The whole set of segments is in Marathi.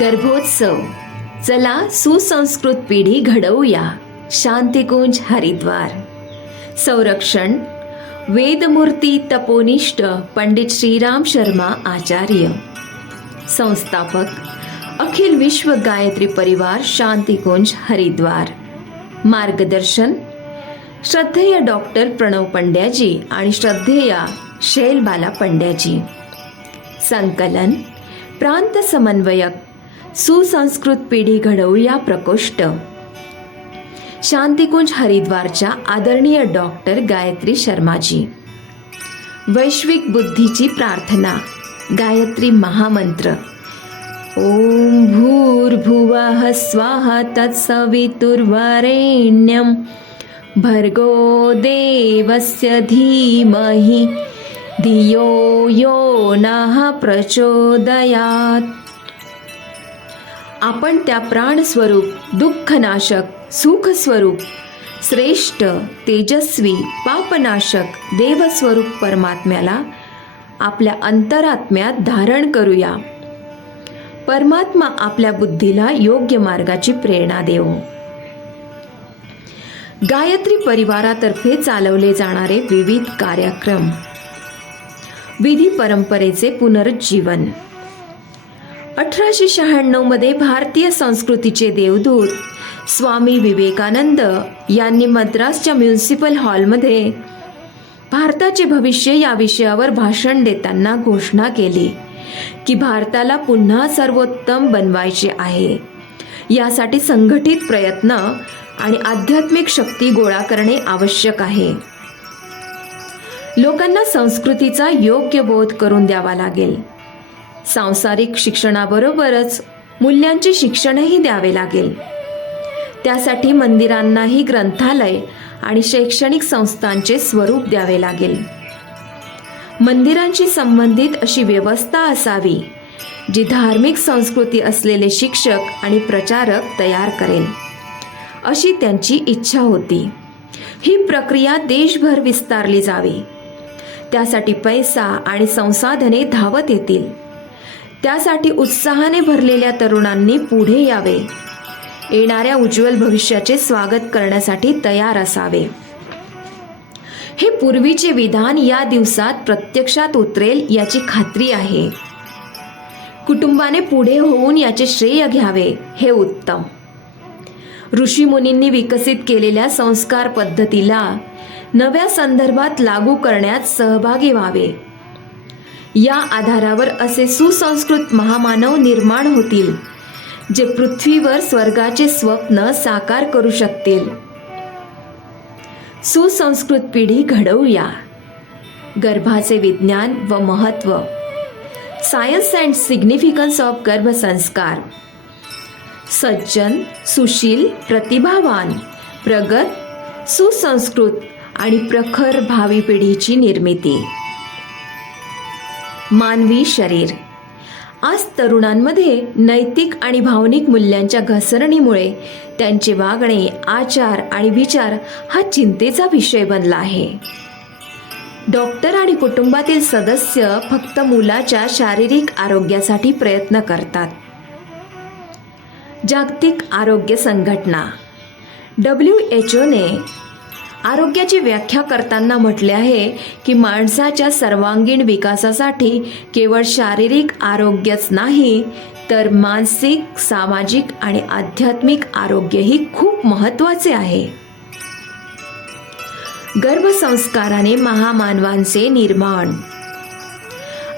गर्भोत्सव, चला सुसंस्कृत पिढी घडवूया. शांतिकुंज हरिद्वार. संरक्षण वेदमूर्ती तपोनिष्ठ पंडित श्रीराम शर्मा आचार्य. संस्थापक अखिल विश्व गायत्री परिवार शांतिकुंज हरिद्वार. मार्गदर्शन श्रद्धेय डॉक्टर प्रणव पंड्याजी आणि श्रद्धेया शैलबाला पंड्याजी. संकलन प्रांत समन्वयक सुसंस्कृत पिढी घडवूया प्रकोष्ठ, शांतिकुंज हरिद्वारच्या आदरणीय डॉक्टर गायत्री शर्माजी. वैश्विक बुद्धीची प्रार्थना. गायत्री महामंत्र. ओम भूर्भुवः स्वाहा तत्सवितुर्वरेण्यं भर्गो देवस्य धीमहि धियो यो नः प्रचोदयात्. आपण त्या प्राणस्वरूप, दुःखनाशक, सुखस्वरूप, श्रेष्ठ, तेजस्वी, पापनाशक, देवस्वरूप परमात्म्याला आपल्या अंतरात्म्यात धारण करूया. परमात्मा आपल्या बुद्धीला योग्य मार्गाची प्रेरणा देवो. गायत्री परिवारातर्फे चालवले जाणारे विविध कार्यक्रम. विधी परंपरेचे पुनरुज्जीवन. 1896 मध्ये भारतीय संस्कृतीचे देवदूत स्वामी विवेकानंद यांनी मद्रासच्या म्युनिसिपल हॉलमध्ये भारताचे भविष्य या विषयावर भाषण देताना घोषणा केली की भारताला पुन्हा सर्वोत्तम बनवायचे आहे. यासाठी संघटित प्रयत्न आणि आध्यात्मिक शक्ती गोळा करणे आवश्यक आहे. लोकांना संस्कृतीचा योग्य बोध करून द्यावा लागेल. सांसारिक शिक्षणाबरोबरच मूल्यांचे शिक्षणही द्यावे लागेल. त्यासाठी मंदिरांनाही ग्रंथालय आणि शैक्षणिक संस्थांचे स्वरूप द्यावे लागेल. मंदिरांशी संबंधित अशी व्यवस्था असावी जी धार्मिक संस्कृती असलेले शिक्षक आणि प्रचारक तयार करेल, अशी त्यांची इच्छा होती. ही प्रक्रिया देशभर विस्तारली जावी. त्यासाठी पैसा आणि संसाधने धावत येतील. त्यासाठी उत्साहाने भरलेल्या तरुणांनी पुढे यावे. येणाऱ्या उज्ज्वल भविष्याचे स्वागत करण्यासाठी तयार असावे. हे पूर्वीचे विधान या दिवसात प्रत्यक्षात उतरेल याची खात्री आहे. कुटुंबाने पुढे होऊन याचे श्रेय घ्यावे हे उत्तम. ऋषीमुनींनी विकसित केलेल्या संस्कार पद्धतीला नव्या संदर्भात लागू करण्यात सहभागी व्हावे. या आधारावर असे सुसंस्कृत महामानव निर्माण होतील जे पृथ्वीवर स्वर्गाचे स्वप्न साकार करू शकतील. सुसंस्कृत पिढी घडवूया. गर्भाचे विज्ञान व महत्त्व. Science and significance of garbhsanskar. सज्जन, सुशील, प्रतिभावान, प्रगत, सुसंस्कृत आणि प्रखर भावी पिढीची निर्मिती. मानवी शरीर. आज तरुणांमध्ये नैतिक आणि भावनिक मूल्यांच्या घसरणीमुळे त्यांचे वागणे, आचार आणि विचार हा चिंतेचा विषय बनला आहे. डॉक्टर आणि कुटुंबातील सदस्य फक्त मुलाच्या शारीरिक आरोग्यासाठी प्रयत्न करतात. जागतिक आरोग्य संघटना WHO ने आरोग्याची व्याख्या करताना म्हटले आहे की माणसाच्या सर्वांगीण विकासासाठी केवळ शारीरिक आरोग्यच नाही तर मानसिक, सामाजिक आणि आध्यात्मिक आरोग्यही खूप महत्त्वाचे आहे. गर्भसंस्काराने महामानवांचे निर्माण.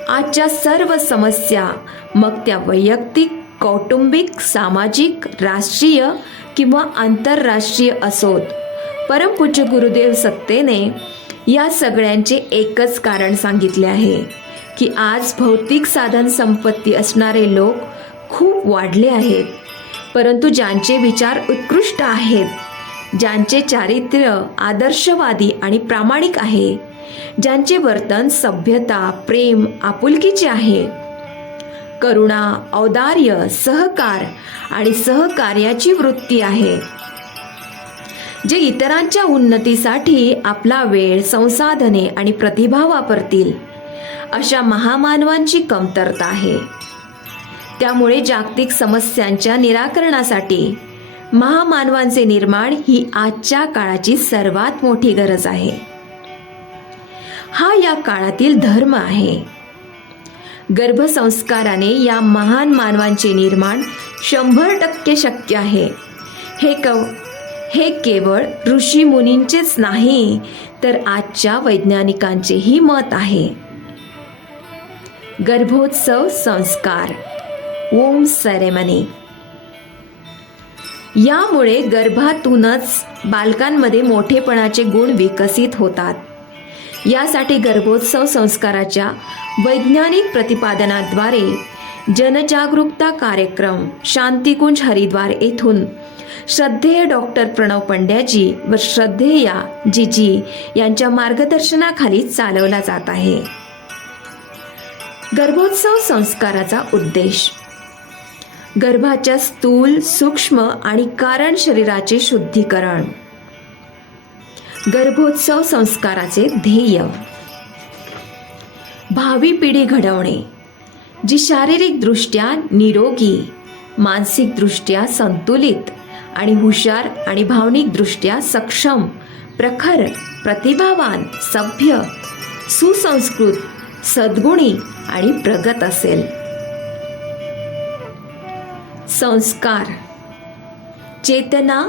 आजच्या सर्व समस्या, मग त्या वैयक्तिक, कौटुंबिक, सामाजिक, राष्ट्रीय किंवा आंतरराष्ट्रीय असोत, परमपूज्य गुरुदेव सत्तेने या सगळ्यांचे एकच कारण सांगितले आहे की आज भौतिक साधन संपत्ती असणारे लोक खूप वाढले आहेत, परंतु ज्यांचे विचार उत्कृष्ट आहेत, ज्यांचे चारित्र्य आदर्शवादी आणि प्रामाणिक आहे, ज्यांचे वर्तन सभ्यता, प्रेम, आपुलकीचे आहे, करुणा, औदार्य, सहकार आणि सहकार्याची वृत्ती आहे, जे इतरांच्या उन्नतीसाठी आपला वेळ, संसाधने आणि प्रतिभा वापरतील, अशा महामानवांची कमतरता आहे. त्यामुळे जागतिक समस्यांच्या निराकरणासाठी महामानवांचे निर्माण ही आजच्या काळाची सर्वात मोठी गरज आहे. हा या काळातील धर्म आहे. गर्भसंस्काराने या महान मानवांचे निर्माण 100% शक्य आहे. हे केवळ ऋषी मुनींचेच नाही तर आजच्या वैज्ञानिकांचेही मत आहे. गर्भोत्सव संस्कार वोम सेरेमनी. यामुळे गर्भातूनच बालकांमध्ये मोठेपणाचे गुण विकसित होतात. यासाठी गर्भोत्सव संस्काराच्या वैज्ञानिक प्रतिपादनाद्वारे जनजागरूकता कार्यक्रम शांतिकुंज हरिद्वार येथून श्रद्धेय डॉक्टर प्रणव पंड्याजी व श्रद्धेया जीजी यांच्या मार्गदर्शनाखाली चालवला जात आहे. गर्भोत्सव संस्काराचा उद्देश गर्भाच्या स्थूल, सूक्ष्म आणि कारण शरीराचे शुद्धीकरण. गर्भोत्सव संस्काराचे ध्येय भावी पिढी घडवणे, जी शारीरिकदृष्ट्या निरोगी, मानसिकदृष्ट्या संतुलित आणि हुशार आणि भावनिकदृष्ट्या सक्षम, प्रखर, प्रतिभावान, सभ्य, सुसंस्कृत, सद्गुणी आणि प्रगत असेल. संस्कार चेतना,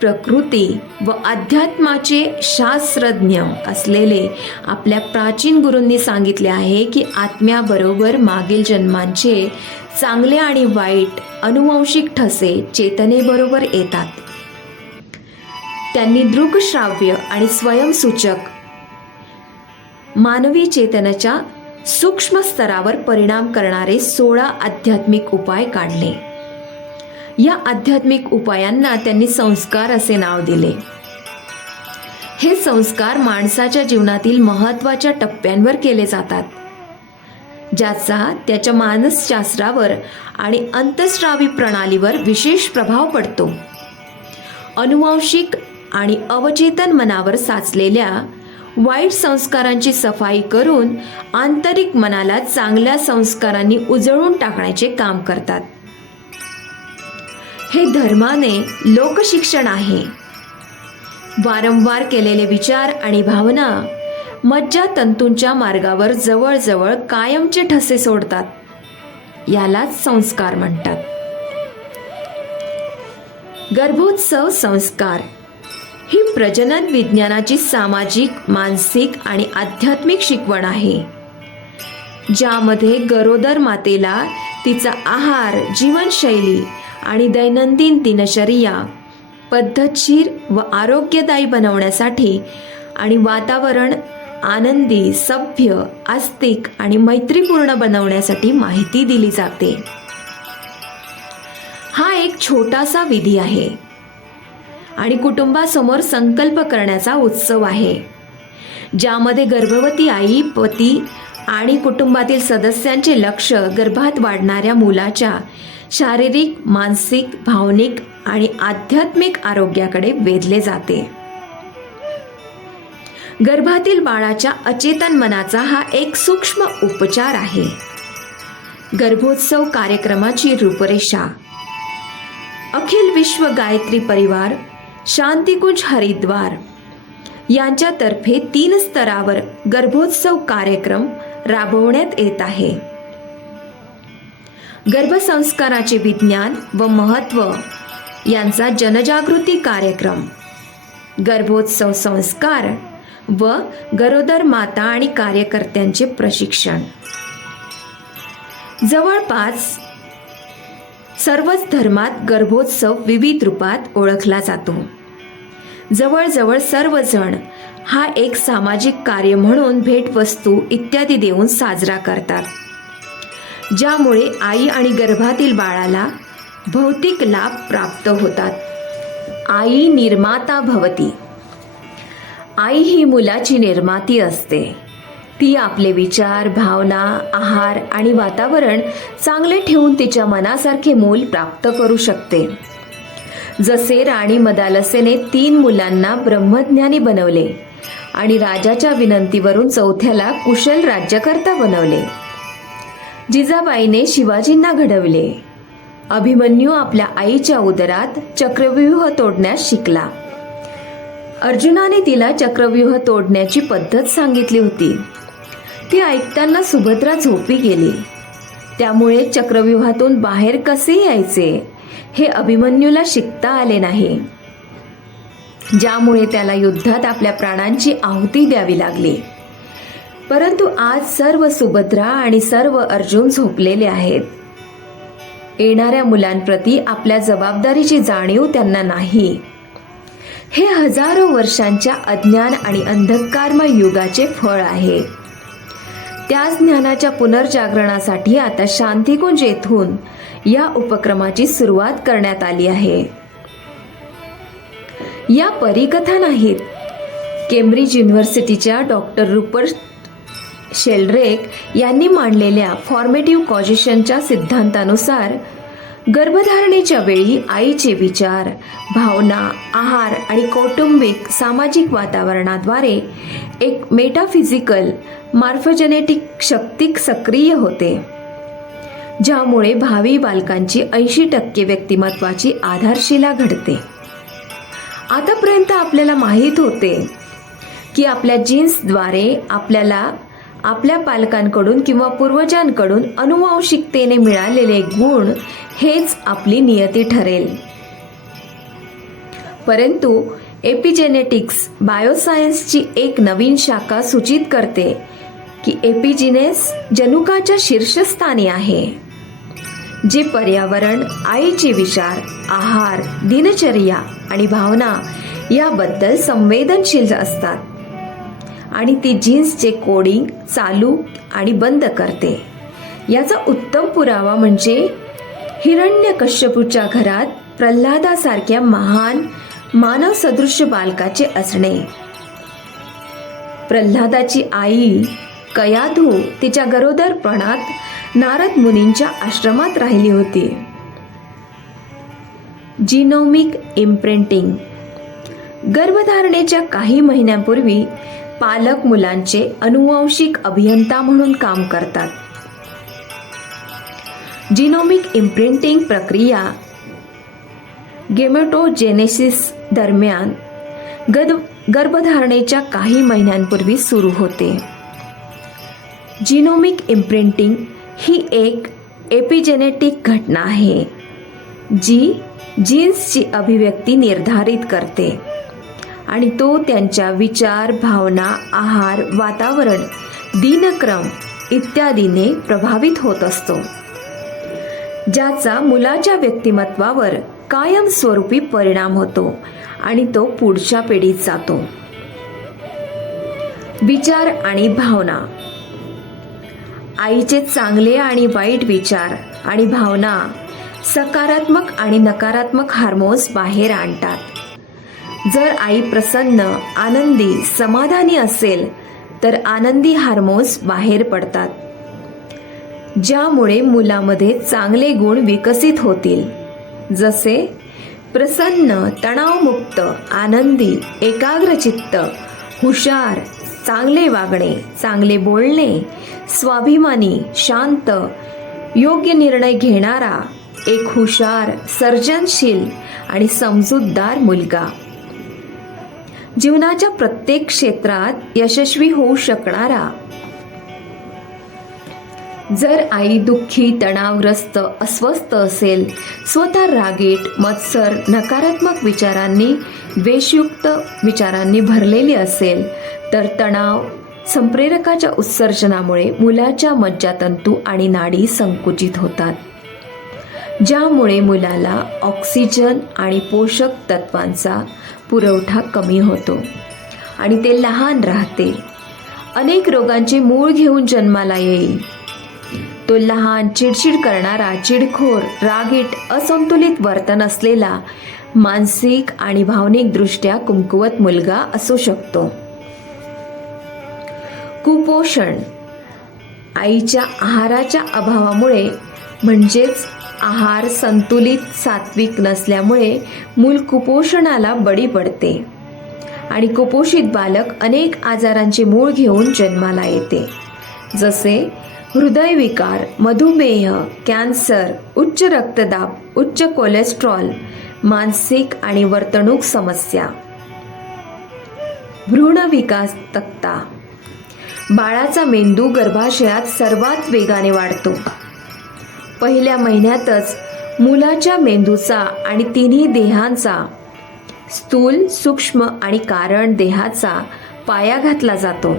प्रकृती व अध्यात्माचे शास्त्रज्ञ असलेले आपल्या प्राचीन गुरूंनी सांगितले आहे की आत्म्याबरोबर मागील जन्मांचे चांगले आणि वाईट अनुवंशिक ठसे चेतनेबरोबर येतात. त्यांनी दृक्श्राव्य आणि स्वयंसूचक मानवी चेतनेच्या सूक्ष्म स्तरावर परिणाम करणारे 16 आध्यात्मिक उपाय काढले. या आध्यात्मिक उपायांना त्यांनी संस्कार असे नाव दिले. हे संस्कार माणसाच्या जीवनातील महत्त्वाच्या टप्प्यांवर केले जातात, ज्याचा त्याच्या मानसशास्त्रावर आणि अंतःस्रावी प्रणालीवर विशेष प्रभाव पडतो. अनुवांशिक आणि अवचेतन मनावर साचलेल्या वाईट संस्कारांची सफाई करून आंतरिक मनाला चांगल्या संस्कारांनी उजळून टाकण्याचे काम करतात. हे धर्माने लोकशिक्षण आहे. वारंवार केलेले विचार आणि भावना मज्जातंतूंच्या मार्गावर जवळजवळ कायमचे ठसे सोडतात. यालाच संस्कार म्हणतात. गर्भोत्सव संस्कार ही प्रजनन विज्ञानाची सामाजिक, मानसिक आणि आध्यात्मिक शिकवण आहे, ज्यामध्ये गरोदर मातेला तिचा आहार, जीवनशैली आणि दैनंदिन दिनचर्या पद्धतशीर व आरोग्यदायी बनवण्यासाठी आणि वातावरण आनंदी, सभ्य, आस्तिक आणि मैत्रीपूर्ण बनवण्यासाठी माहिती दिली जाते. हा एक छोटासा विधी आहे आणि कुटुंबासमोर संकल्प करण्याचा उत्सव आहे, ज्यामध्ये गर्भवती आई, पती आणि कुटुंबातील सदस्यांचे लक्ष गर्भात वाढणाऱ्या मुलाच्या शारीरिक, मानसिक, भावनिक आणि आध्यात्मिक आरोग्याकडे वेधले जाते. गर्भातील बाळाच्या अचेतन मनाचा हा एक सूक्ष्म उपचार आहे. गर्भोत्सव कार्यक्रमाची रूपरेषा अखिल विश्व गायत्री परिवार शांतिकुंज हरिद्वार यांच्यातर्फे 3 स्तरावर गर्भोत्सव कार्यक्रम राबवण्यात येत आहे. गर्भसंस्काराचे विज्ञान व महत्त्व यांचा जनजागृती कार्यक्रम, गर्भोत्सव संस्कार व गरोदर माता आणि कार्यकर्त्यांचे प्रशिक्षण. जवळपास सर्वच धर्मात गर्भोत्सव विविध रूपात ओळखला जातो. जवळजवळ सर्वजण हा एक सामाजिक कार्य म्हणून भेटवस्तू इत्यादी देऊन साजरा करतात, ज्यामुळे आई आणि गर्भातील बाळाला भौतिक लाभ प्राप्त होतात. आई निर्माता भवती. आई ही मुलाची निर्माती असते. ती आपले विचार, भावना, आहार आणि वातावरण चांगले ठेवून तिच्या मनासारखे मूल प्राप्त करू शकते. जसे राणी मदालसेने 3 मुलांना ब्रह्मज्ञानी बनवले आणि राजाच्या विनंतीवरून 4थ्याला कुशल राज्यकर्ता बनवले. जिजाबाईने शिवाजींना घडवले. अभिमन्यू आपल्या आईच्या उदरात चक्रव्यूह तोडण्यास शिकला. अर्जुनाने तिला चक्रव्यूह तोडण्याची पद्धत सांगितली होती. ती ऐकताना सुभद्रा झोपी गेली. त्यामुळे चक्रव्यूहातून बाहेर कसे यायचे हे अभिमन्यूला शिकता आले नाही, ज्यामुळे त्याला युद्धात आपल्या प्राणांची आहुती द्यावी लागली. परंतु आज सर्व सुभद्रा आणि सर्व अर्जुन झोपलेले आहेत. येणाऱ्या मुलांप्रती आपल्या जबाबदारीची जाणीव त्यांना नाही. हे हजारो वर्षांच्या अज्ञान आणि अंधकारमय युगाचे फळ आहे. त्याच ज्ञानाच्या पुनर्जागरणासाठी आता शांतिकुंज येथून या उपक्रमाची सुरुवात करण्यात आली आहे. या परिकथा नाहीत. केम्ब्रिज युनिव्हर्सिटीच्या डॉक्टर रुपर्ट शेल्ड्रेक यांनी मांडलेल्या फॉर्मेटिव्ह कॉजिशनच्या सिद्धांतानुसार गर्भधारणेच्या वेळी आईचे विचार, भावना, आहार आणि कौटुंबिक सामाजिक वातावरणाद्वारे एक मेटाफिजिकल मॉर्फोजेनेटिक शक्ती सक्रिय होते, ज्यामुळे भावी बालकांची 80% व्यक्तिमत्वाची आधारशिला घडते. आतापर्यंत आपल्याला माहीत होते की आपल्या जीन्सद्वारे आपल्याला आपल्या पालकांकडून किंवा पूर्वजांकडून अनुवांशिकतेने मिळालेले गुण हेच आपली नियती ठरेल. परंतु एपिजेनेटिक्स बायोसायन्सची एक नवीन शाखा सूचित करते की एपिजिनेस जनुकाच्या शीर्षस्थानी आहे, जे पर्यावरण, आईचे विचार, आहार, दिनचर्या आणि भावना याबद्दल संवेदनशील असतात आणि ती जीन्सचे कोडिंग चालू आणि बंद करते. याचा उत्तम पुरावा म्हणजे हिरण्यकश्यपूच्या घरात प्रल्हादासारख्या महान मानव सदृश बालकाचे असणे. प्रल्हादाची आई कयाधू तिच्या गरोदरपणात नारद मुनींच्या आश्रमात राहिली होती. Genomic imprinting. गर्भधारणेच्या काही महिन्यांपूर्वी पालक मुलांचे अनुवांशिक अभियंता म्हणून काम करतात. जिनोमिक इम्प्रिंटिंग प्रक्रिया गेमेटोजेनेसिस दरम्यान गर्भधारणेच्या काही महिन्यांपूर्वी सुरू होते. जिनोमिक इम्प्रिंटिंग ही एक एपिजेनेटिक घटना आहे जी जीन्सची अभिव्यक्ती निर्धारित करते आणि तो त्यांच्या विचार, भावना, आहार, वातावरण, दिनक्रम इत्यादीने प्रभावित होत असतो, ज्याचा मुलाच्या व्यक्तिमत्वावर कायमस्वरूपी परिणाम होतो आणि तो पुढच्या पिढीत जातो. विचार आणि भावना. आईचे चांगले आणि वाईट विचार आणि भावना सकारात्मक आणि नकारात्मक हार्मोन्स बाहेर आणतात. जर आई प्रसन्न, आनंदी, समाधानी असेल तर आनंदी हार्मोन्स बाहेर पडतात, ज्यामुळे मुलामध्ये चांगले गुण विकसित होतील, जसे प्रसन्न, तणावमुक्त, आनंदी, एकाग्रचित्त, हुशार, चांगले वागणे, चांगले बोलणे, स्वाभिमानी, शांत, योग्य निर्णय घेणारा, एक हुशार, सर्जनशील आणि समजूतदार मुलगा. जीवनाच्या प्रत्येक क्षेत्रात यशस्वी होऊ शकणारा. जर आई दुःखी, तणावग्रस्त, अस्वस्थ असेल, स्वतः रागीट, मत्सर, नकारात्मक विचारांनी, द्वेषयुक्त विचारांनी भरलेली असेल तर तणाव संप्रेरकाच्या उत्सर्जनामुळे मुलाच्या मज्जातंतू आणि नाडी संकुचित होतात, ज्यामुळे मुलाला ऑक्सिजन आणि पोषक तत्वांचा पुरवठा कमी होतो आणि ते लहान राहते. अनेक रोगांचे मूळ घेऊन जन्माला येईल. तो लहान, चिडचिड करणारा, चिडखोर, रागीट, असंतुलित वर्तन असलेला, मानसिक आणि भावनिक दृष्ट्या कमकुवत मुलगा असू शकतो. कुपोषण. आईच्या आहाराच्या अभावामुळे म्हणजेच आहार संतुलित सात्विक नसल्यामुळे मूल कुपोषणाला बळी पडते आणि कुपोषित बालक अनेक आजारांचे मूळ घेऊन जन्माला येते, जसे हृदयविकार, मधुमेह, कॅन्सर, उच्च रक्तदाब, उच्च कोलेस्ट्रॉल, मानसिक आणि वर्तणूक समस्या. भ्रूण विकास तक्ता. बाळाचा मेंदू गर्भाशयात सर्वात वेगाने वाढतो. पहिल्या महिन्यातच मुलाच्या मेंदूचा आणि तिन्ही देहांचा, स्थूल, सूक्ष्म आणि कारण देहाचा पाया घातला जातो.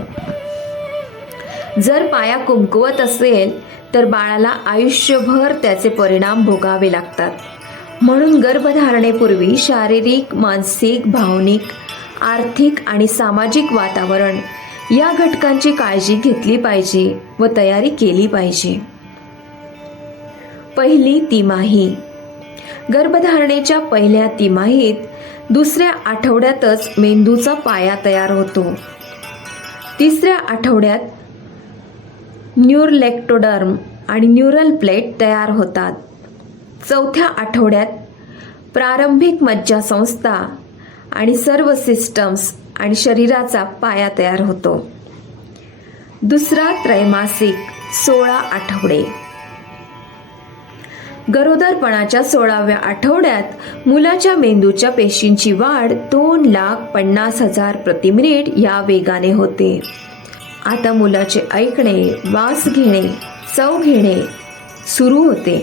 जर पाया कमकुवत असेल तर बाळाला आयुष्यभर त्याचे परिणाम भोगावे लागतात. म्हणून गर्भधारणेपूर्वी शारीरिक, मानसिक, भावनिक, आर्थिक आणि सामाजिक वातावरण या घटकांची काळजी घेतली पाहिजे व तयारी केली पाहिजे. पहिली तिमाही. गर्भधारणेच्या पहिल्या तिमाहीत दुसऱ्या आठवड्यातच मेंदूचा पाया तयार होतो. तिसऱ्या आठवड्यात न्यूरलेक्टोडर्म आणि न्यूरल प्लेट तयार होतात. चौथ्या आठवड्यात प्रारंभिक मज्जासंस्था आणि सर्व सिस्टम्स आणि शरीराचा पाया तयार होतो. दुसरा त्रैमासिक 16 आठवडे. गरोदरपणाच्या 16व्या आठवड्यात मुलाच्या मेंदूच्या पेशींची वाढ 2,50,000 प्रति मिनिट या वेगाने होते. आता मुलाचे ऐकणे, वास घेणे, चव घेणे सुरू होते.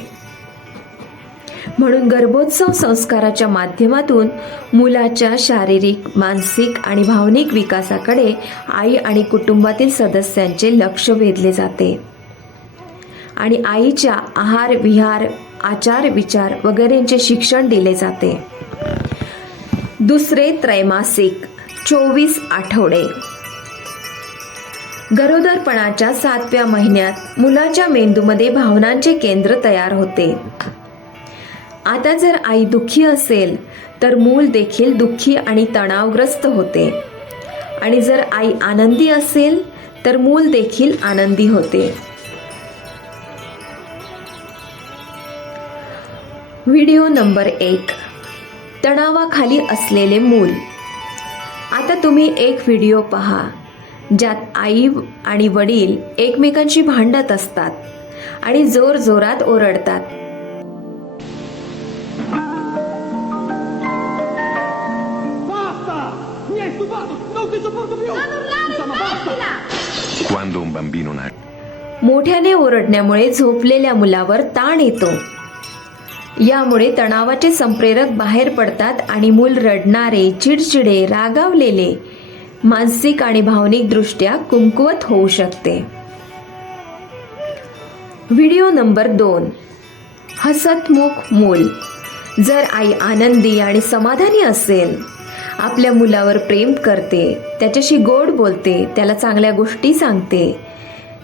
म्हणून गर्भोत्सव संस्काराच्या माध्यमातून मुलाच्या शारीरिक, मानसिक आणि भावनिक विकासाकडे आई आणि कुटुंबातील सदस्यांचे लक्ष वेधले जाते आणि आईच्या आहार, विहार, आचार, विचार वगैरेंचे शिक्षण दिले जाते. दुसरे त्रैमासिक 24 आठवडे. गरोदरपणाच्या 7व्या महिन्यात मुलाच्या मेंदूमध्ये भावनांचे केंद्र तयार होते. आता जर आई दुःखी असेल तर मूल देखील दुःखी आणि तणावग्रस्त होते आणि जर आई आनंदी असेल तर मूल देखील आनंदी होते. Video number 1. तणावाखाली असलेले मूल. आता तुम्ही एक व्हिडिओ पहा ज्यात आई आणि वडील एकमेकांशी भांडत असतात आणि जोरजोरात ओरडतात. Quando un bambino nasce. मोठ्याने ओरडण्यामुळे झोपलेल्या मुलावर ताण येतो. यामुळे तणावाचे संप्रेरक बाहेर पडतात आणि मूल रडणारे, चिडचिडे, रागावलेले, मानसिक आणि भावनिक दृष्ट्या कमकुवत होऊ शकते. Video number 2. हसतमुख मूल. जर आई आनंदी आणि समाधानी असेल, आपल्या मुलावर प्रेम करते, त्याच्याशी गोड बोलते, त्याला चांगल्या गोष्टी सांगते,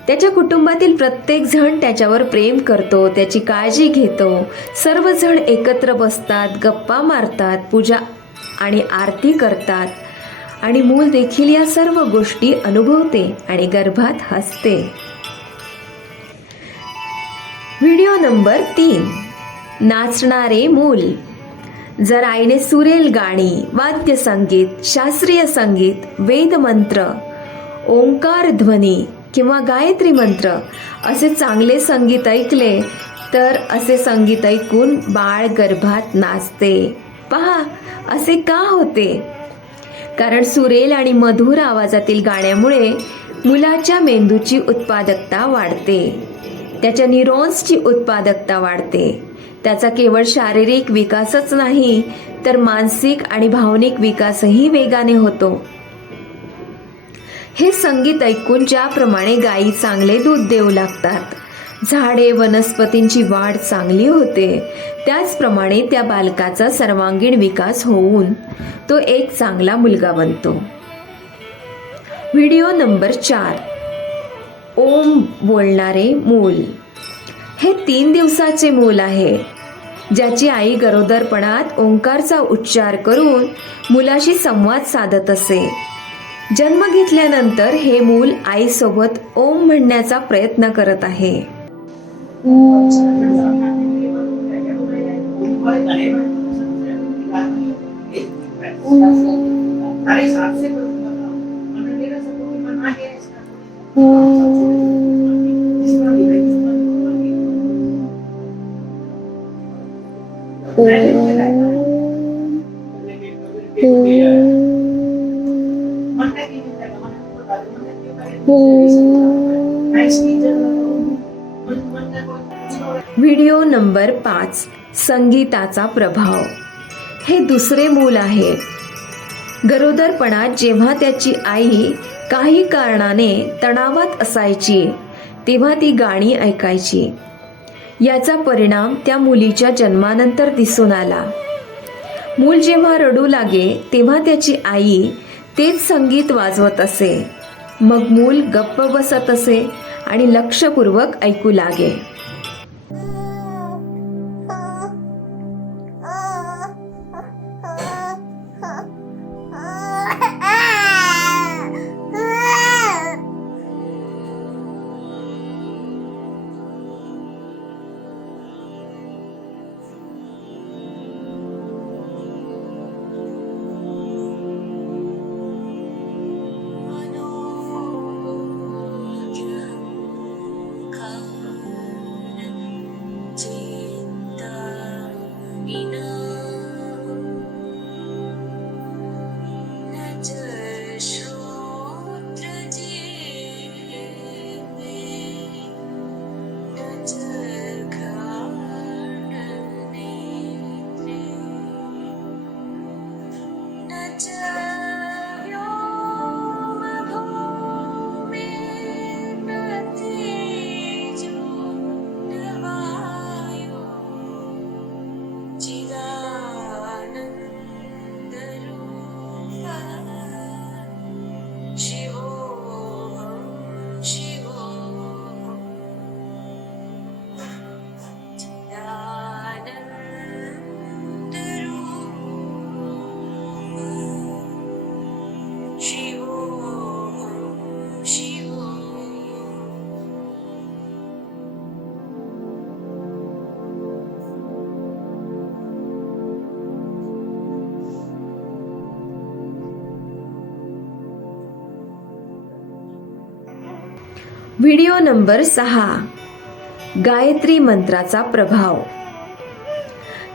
त्याच्या कुटुंबातील प्रत्येक जण त्याच्यावर प्रेम करतो, त्याची काळजी घेतो, सर्वजण एकत्र बसतात, गप्पा मारतात, पूजा आणि आरती करतात आणि मूल देखील या सर्व गोष्टी अनुभवते आणि गर्भात हसते. Video number 3. नाचणारे मूल. जर आईने सुरेल गाणी, वाद्यसंगीत, शास्त्रीय संगीत, वेदमंत्र, ओंकार ध्वनी किंवा गायत्री मंत्र असे चांगले संगीत ऐकले तर असे संगीत ऐकून बाळ गर्भात नाचते. पहा, असे का होते? कारण सुरेल आणि मधुर आवाजातील गाण्यामुळे मुलाच्या मेंदूची उत्पादकता वाढते, त्याच्या न्यूरॉन्सची उत्पादकता वाढते. त्याचा केवळ शारीरिक विकासच नाही तर मानसिक आणि भावनिक विकासही वेगाने होतो. हे संगीत ऐकून ज्याप्रमाणे गायी चांगले दूध देऊ लागतात, झाडे, वनस्पतींची वाढ चांगली होते, त्याचप्रमाणे त्या बालकाचा सर्वांगीण विकास होऊन तो एक चांगला मुलगा बनतो. Video number 4. ओम बोलणारे मूल. हे 3 दिवसाचे मूल आहे ज्याची आई गरोदरपणात ओंकारचा उच्चार करून मुलाशी संवाद साधत असे. जन्म घेतल्यानंतर हे मूल आईसोबत ओम म्हणण्याचा प्रयत्न करत आहे. Video number 5. संगीताचा प्रभाव. हे दुसरे मूल आहे. गरोदरपणात जेव्हा त्याची आई काही कारणाने तणावात असायची तेव्हा ती गाणी ऐकायची. याचा परिणाम त्या मुलीच्या जन्मानंतर दिसून आला. मूल जेव्हा रडू लागे तेव्हा त्याची आई तेच संगीत वाजवत असे. मग मूल गप्प बसत असे आणि लक्षपूर्वक ऐकू लागे. Video number 6. गायत्री मंत्राचा प्रभाव.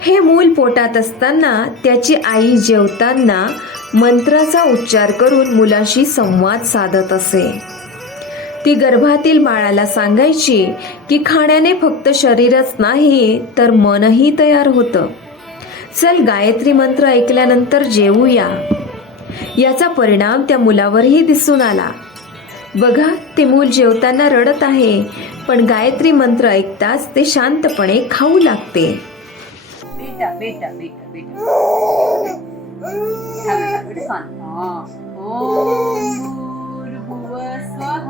हे मूल पोटात असताना त्याची आई जेवताना मंत्राचा उच्चार करून मुलाशी संवाद साधत असे. ती गर्भातील बाळाला सांगायची की खाण्याने फक्त शरीरच नाही तर मनही तयार होतं. चल गायत्री मंत्र ऐकल्यानंतर जेवूया. याचा परिणाम त्या मुलावरही दिसून आला. बघा, ते मूल जेवताना रडत आहे पण गायत्री मंत्र ऐकताच ते शांतपणे खाऊ लागते. बेटा बेटा बेटा बेटा ओम भूर्भुवः स्वः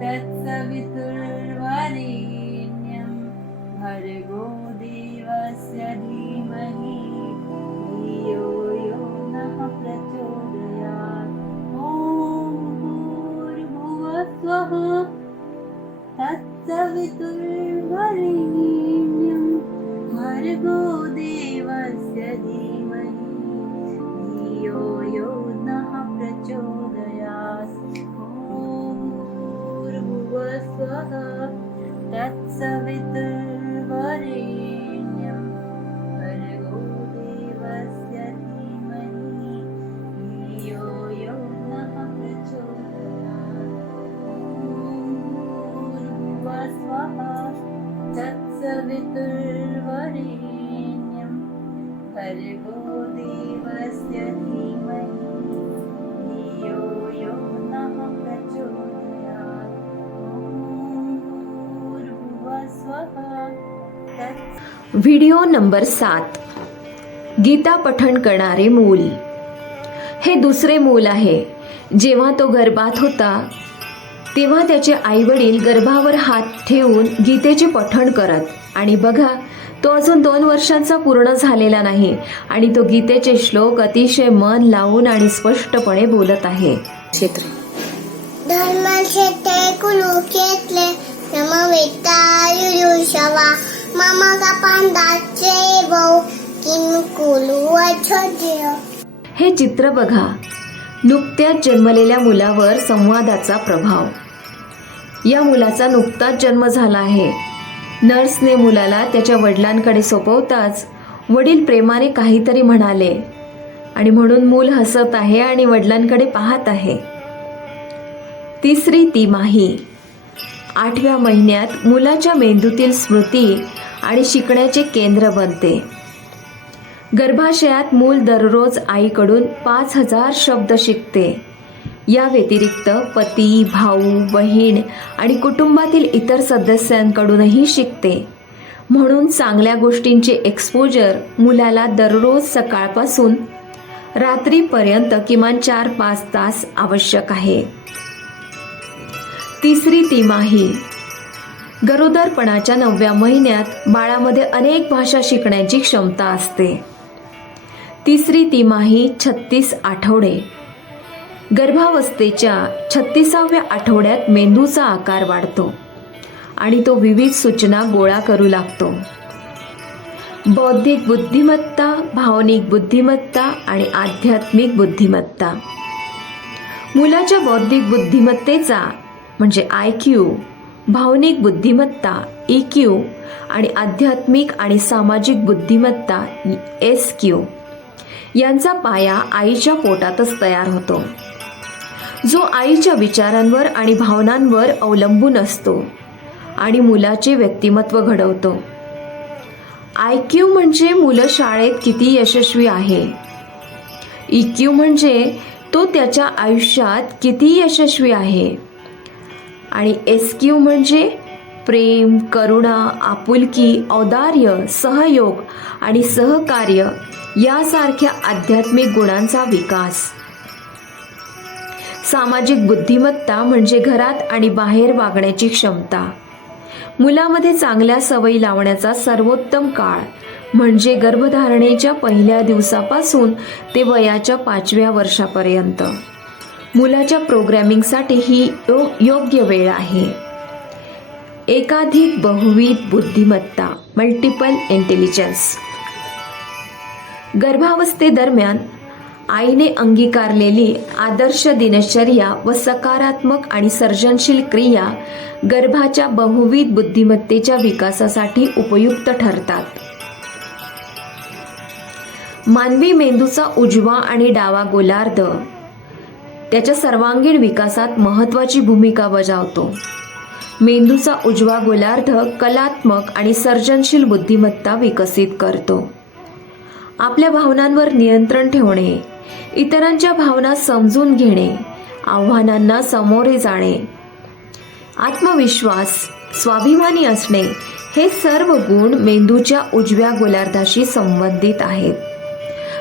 तत्सवितुर्वरेण्यं भर्गो देवस्य धीमहि धियो यो नः प्रचोदयात्. ओम भूर्भुवः स्वः तत्सवितुर्वरेण्यं भर्गो देवस्य धीमहि धियो यो नः प्रचोदयात्. ॐ भूर्भुवः स्वः तत्सवितुर्वरेण्यं भर्गो देवस्य धीमहि धियो यो नः प्रचोदयात्. स्वः तत्सवितुर्वरेण्यं भर्गो देवस्य धीमहि धियो यो नः प्रचोदयात्. भूर्भुवः स्वः व्हिडिओ नंबर 7. गीता पठण करणारे मूल. हे दुसरे मूल आहे. जेव्हा तो गर्भात होता तेव्हा त्याचे आईवडील गर्भावर हात ठेवून गीतेचे पठण करत. आणि बघा, तो अजून 2 वर्षांचा पूर्ण झालेला नाही आणि तो गीतेचे श्लोक अतिशय मन लावून आणि स्पष्टपणे बोलत आहे. धर्मक्षेत्रे कुरुक्षेत्रे समवेतायुषवा मम कपांडाचेवो किम कुलुवच्छोज्य. हे चित्र बघा. नुकत्याच जन्मलेल्या मुलावर संवादाचा प्रभाव. या मुलाचा नुकताच जन्म झाला आहे. नर्सने मुलाला त्याच्या वडिलांकडे सोपवताच वडील प्रेमाने काहीतरी म्हणाले आणि म्हणून मूल हसत आहे आणि वडिलांकडे पाहत आहे. तिसरी तिमाही. 8व्या महिन्यात मुलाच्या मेंदूतील स्मृती आणि शिकण्याचे केंद्र बनते. गर्भाशयात मूल दररोज आईकडून 5000 शब्द शिकते. या व्यतिरिक्त पती, भाऊ, बहीण आणि कुटुंबातील इतर सदस्यांकडूनही शिकते. म्हणून चांगल्या गोष्टींचे एक्सपोजर मुलाला दररोज सकाळपासून रात्रीपर्यंत किमान 4-5 तास आवश्यक आहे. तिसरी तिमाही. गरोदरपणाच्या 9व्या महिन्यात बाळामध्ये अनेक भाषा शिकण्याची क्षमता असते. तिसरी तिमाही 36 आठवडे. गर्भावस्थेच्या 36व्या आठवड्यात मेंदूचा आकार वाढतो आणि तो विविध सूचना गोळा करू लागतो. बौद्धिक बुद्धिमत्ता, भावनिक बुद्धिमत्ता आणि आध्यात्मिक बुद्धिमत्ता. मुलाच्या बौद्धिक बुद्धिमत्तेचा म्हणजे IQ, भावनिक बुद्धिमत्ता EQ आणि आध्यात्मिक आणि सामाजिक बुद्धिमत्ता SQ यांचा पाया आईच्या पोटातच तयार होतो, जो आईच्या विचारांवर आणि भावनांवर अवलंबून असतो आणि मुलाचे व्यक्तिमत्व घडवतो. IQ म्हणजे मुलं शाळेत किती यशस्वी आहे. EQ म्हणजे तो त्याच्या आयुष्यात किती यशस्वी आहे. आणि SQ म्हणजे प्रेम, करुणा, आपुलकी, औदार्य, सहयोग आणि सहकार्य यासारख्या आध्यात्मिक गुणांचा विकास. सामाजिक बुद्धिमत्ता म्हणजे घरात आणि बाहेर वागण्याची क्षमता. मुलामध्ये चांगल्या सवयी लावण्याचा सर्वोत्तम काळ म्हणजे गर्भधारणेच्या पहिल्या दिवसापासून ते वयाच्या 5व्या वर्षापर्यंत. मुलाच्या प्रोग्रॅमिंगसाठी ही योग्य वेळ आहे. एकाधिक बहुविध बुद्धिमत्ता मल्टिपल इंटेलिजन्स. गर्भावस्थेदरम्यान आईने अंगीकारलेली आदर्श दिनचर्या व सकारात्मक आणि सर्जनशील क्रिया गर्भाच्या बहुविध बुद्धिमत्तेच्या विकासासाठी उपयुक्त ठरतात. मानवी मेंदूचा उजवा आणि डावा गोलार्ध त्याच्या सर्वांगीण विकासात महत्त्वाची भूमिका बजावतो. मेंदूचा उजवा गोलार्ध कलात्मक आणि सर्जनशील बुद्धिमत्ता विकसित करतो. आपल्या भावनांवर नियंत्रण ठेवणे, इतरांच्या भावना समजून घेणे, आव्हानांना सामोरे जाणे, आत्मविश्वास, स्वाभिमानी असणे हे सर्व गुण मेंदूच्या उजव्या गोलार्धाशी संबंधित आहेत.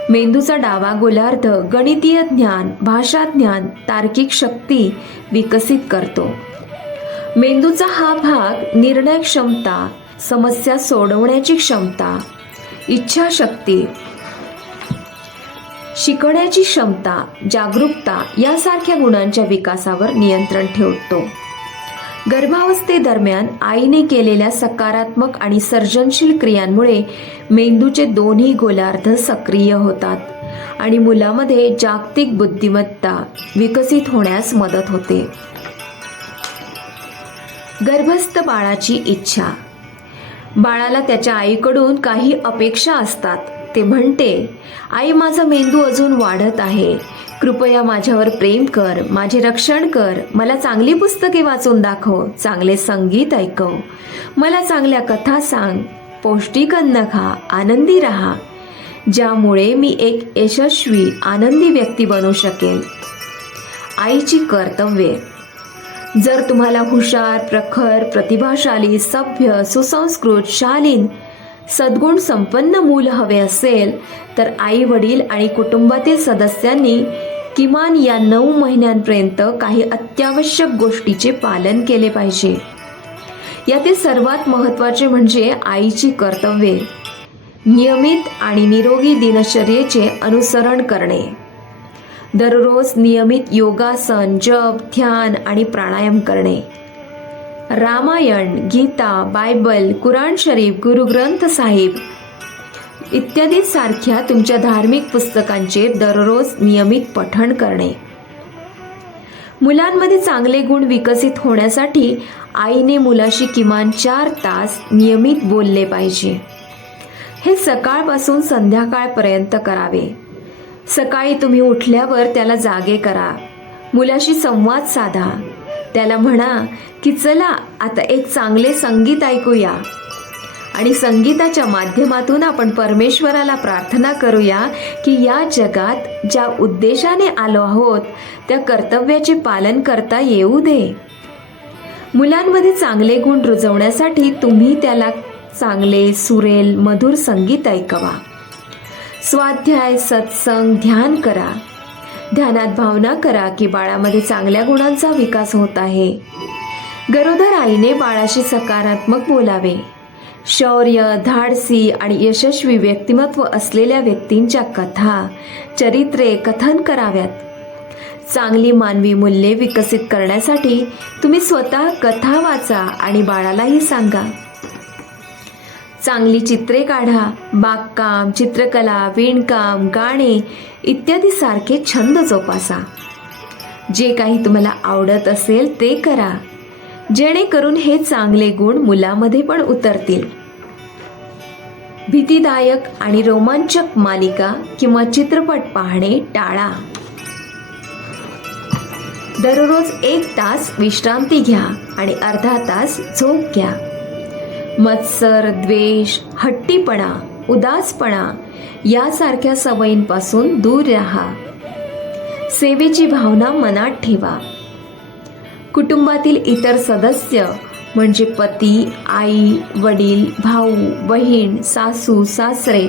मेंदूचा डावा गोलार्ध गणितीय ज्ञान, भाषा ज्ञान, तार्किक शक्ती विकसित करतो. मेंदूचा हा भाग निर्णय क्षमता, समस्या सोडवण्याची क्षमता, इच्छाशक्ती, शिकण्याची क्षमता, जागरूकता यासारख्या गुणांच्या विकासावर नियंत्रण ठेवतो. गर्भावस्थेदरम्यान आईने केलेल्या सकारात्मक आणि सर्जनशील क्रियांमुळे मेंदूचे दोन्ही गोलार्ध सक्रिय होतात आणि मुलामध्ये जागतिक बुद्धिमत्ता विकसित होण्यास मदत होते. गर्भस्थ बाळाची इच्छा. बाळाला त्याच्या आईकडून काही अपेक्षा असतात. ते म्हणते, आई माझा मेंदू अजून वाढत आहे, कृपया माझ्यावर प्रेम कर, माझे रक्षण कर, मला चांगली पुस्तके वाचून दाखव, चांगले संगीत ऐकव, मला चांगल्या कथा सांग, पौष्टिक अन्न खा, आनंदी राहा, ज्यामुळे मी एक यशस्वी आनंदी व्यक्ती बनू शकेन. आईची कर्तव्ये. जर तुम्हाला हुशार, प्रखर, प्रतिभाशाली, सभ्य, सुसंस्कृत, शालीन, सद्गुण संपन्न मूल हवे असेल तर आई वडील आणि कुटुंबातील सदस्यांनी किमान या 9 महिन्यांपर्यंत काही अत्यावश्यक गोष्टीचे पालन केले पाहिजे. यातील सर्वात महत्त्वाचे म्हणजे आईची कर्तव्ये. नियमित आणि निरोगी दिनचर्येचे अनुसरण करणे. दररोज नियमित योगासन, जप, ध्यान आणि प्राणायाम करणे. रामायण, गीता, बायबल, कुराण शरीफ, गुरुग्रंथ साहिब इत्यादी सारख्या तुमच्या धार्मिक पुस्तकांचे दररोज नियमित पठण करणे. मुलांमध्ये चांगले गुण विकसित होण्यासाठी आईने मुलाशी किमान 4 तास नियमित बोलले पाहिजे. हे सकाळपासून संध्याकाळपर्यंत करावे. सकाळी तुम्ही उठल्यावर त्याला जागे करा, मुलाशी संवाद साधा, त्याला म्हणा की चला आता एक चांगले संगीत ऐकूया आणि संगीताच्या माध्यमातून आपण परमेश्वराला प्रार्थना करूया की या जगात ज्या उद्देशाने आलो आहोत त्या कर्तव्याचे पालन करता येऊ दे. मुलांमध्ये चांगले गुण रुजवण्यासाठी तुम्ही त्याला चांगले सुरेल मधुर संगीत ऐकवा. स्वाध्याय, सत्संग, ध्यान करा. ध्यानात भावना करा की बाळामध्ये चांगल्या गुणांचा विकास होत आहे. गरोदर आईने बाळाशी सकारात्मक बोलावे. शौर्य, धाडसी आणि यशस्वी व्यक्तिमत्व असलेल्या व्यक्तींच्या कथा, चरित्रे कथन कराव्यात. चांगली मानवी मूल्ये विकसित करण्यासाठी तुम्ही स्वतः कथा वाचा आणि बाळालाही सांगा. चांगली चित्रे काढा. बागकाम, चित्रकला, विणकाम, गाणे इत्यादी सारखे छंद जोपासा. जे काही तुम्हाला आवडत असेल ते करा, जेणेकरून हे चांगले गुण मुलामध्ये पण उतरतील. भीतीदायक आणि रोमांचक मालिका किंवा चित्रपट पाहणे टाळा. दररोज 1 तास विश्रांती घ्या आणि अर्धा तास झोप घ्या. मत्सर, द्वेष, हट्टीपणा, उदासपणा यासारख्या सवयींपासून दूर राहा. सेवेची भावना मनात ठेवा. कुटुंबातील इतर सदस्य म्हणजे पती, आई, वडील, भाऊ, बहीण, सासू, सासरे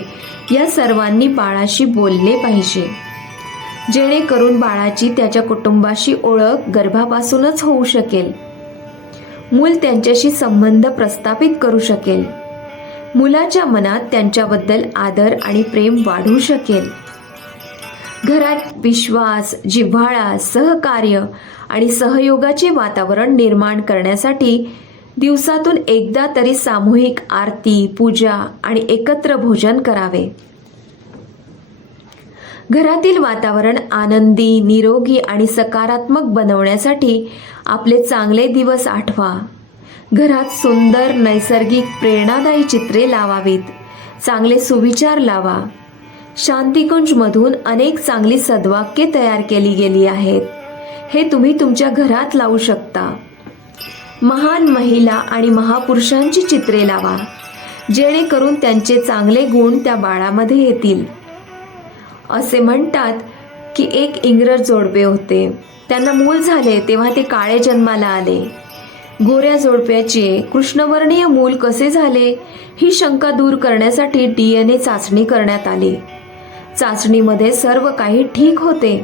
या सर्वांनी बाळाशी बोलले पाहिजे, जेणेकरून बाळाची त्याच्या कुटुंबाशी ओळख गर्भापासूनच होऊ शकेल. मूल त्यांच्याशी संबंध प्रस्थापित करू शकेल. मुलाच्या मनात त्यांच्याबद्दल आदर आणि प्रेम वाढू शकेल. घरात विश्वास, जिव्हाळा, सहकार्य आणि सहयोगाचे वातावरण निर्माण करण्यासाठी दिवसातून एकदा तरी सामूहिक आरती, पूजा आणि एकत्र भोजन करावे. घरातील वातावरण आनंदी, निरोगी आणि सकारात्मक बनवण्यासाठी आपले चांगले दिवस आठवा. घरात सुंदर, नैसर्गिक, प्रेरणादायी चित्रे लावावीत. चांगले सुविचार लावा. शांतिकुंजमधून अनेक चांगली सद्वाक्ये तयार केली गेली आहेत. हे तुम्ही तुमच्या घरात लावू शकता. महान महिला आणि महापुरुषांची चित्रे लावा, जेणेकरून त्यांचे चांगले गुण त्या बाळामध्ये येतील. असे म्हणतात की एक इंग्रज जोडपे होते. त्यांना मूल झाले तेव्हा ते काळे जन्माला आले. गोऱ्या जोडप्याचे कृष्णवर्णीय मूल कसे झाले ही शंका दूर करण्यासाठी DNA चाचणी करण्यात आली. चाचणीमध्ये सर्व काही ठीक होते.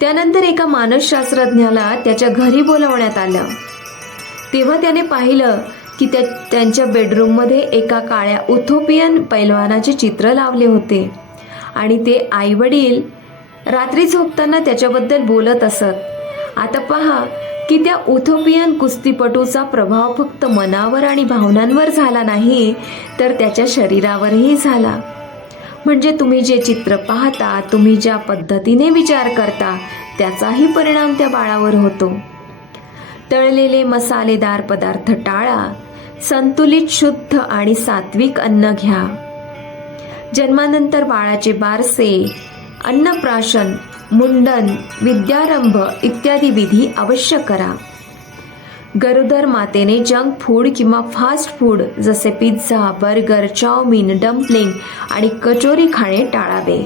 त्यानंतर एका मानसशास्त्रज्ञाला त्याच्या घरी बोलावण्यात आलं. तेव्हा त्याने पाहिलं की त्यांच्या बेडरूममध्ये एका काळ्या उथोपियन पैलवानाचे चित्र लावले होते आणि ते आईवडील रात्री झोपताना त्याच्याबद्दल बोलत असत. आता पहा की त्या उथोपियन कुस्तीपटूचा प्रभाव फक्त मनावर आणि भावनांवर झाला नाही, तर त्याच्या शरीरावरही झाला. म्हणजे तुम्ही जे चित्र पाहता, तुम्ही ज्या पद्धतीने विचार करता, त्याचाही परिणाम त्या बाळावर होतो. तळलेले मसालेदार पदार्थ टाळा. संतुलित, शुद्ध आणि सात्विक अन्न घ्या. जन्मानंतर बाळाचे बारसे, अन्नप्राशन, मुंडन, विद्यारंभ इत्यादी विधी अवश्य करा. गरोदर मातेने जंक फूड किंवा फास्ट फूड जसे पिझ्झा, बर्गर, चाऊमिन, डम्पलिंग आणि कचोरी खाणे टाळावे.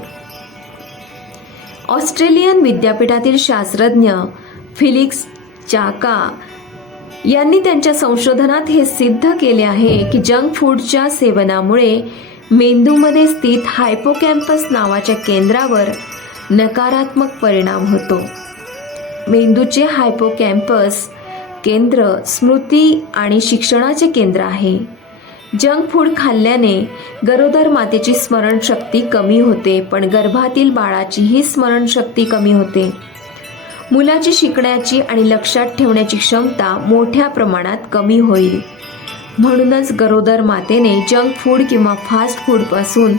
ऑस्ट्रेलियन विद्यापीठातील शास्त्रज्ञ फिलिक्स चाका यांनी त्यांच्या संशोधनात हे सिद्ध केले आहे की जंक फूडच्या सेवनामुळे मेंदूमध्ये स्थित हायपोकॅम्पस नावाच्या केंद्रावर नकारात्मक परिणाम होतो. मेंदूचे हायपोकॅम्पस केंद्र स्मृती आणि शिक्षणाचे केंद्र आहे. जंक फूड खाल्ल्याने गरोदर मातेची स्मरणशक्ती कमी होते, पण गर्भातील बाळाचीही स्मरणशक्ती कमी होते. मुलाची शिकण्याची आणि लक्षात ठेवण्याची क्षमता मोठ्या प्रमाणात कमी होईल. म्हणूनच गरोदर मातेने जंक फूड किंवा फास्ट फूडपासून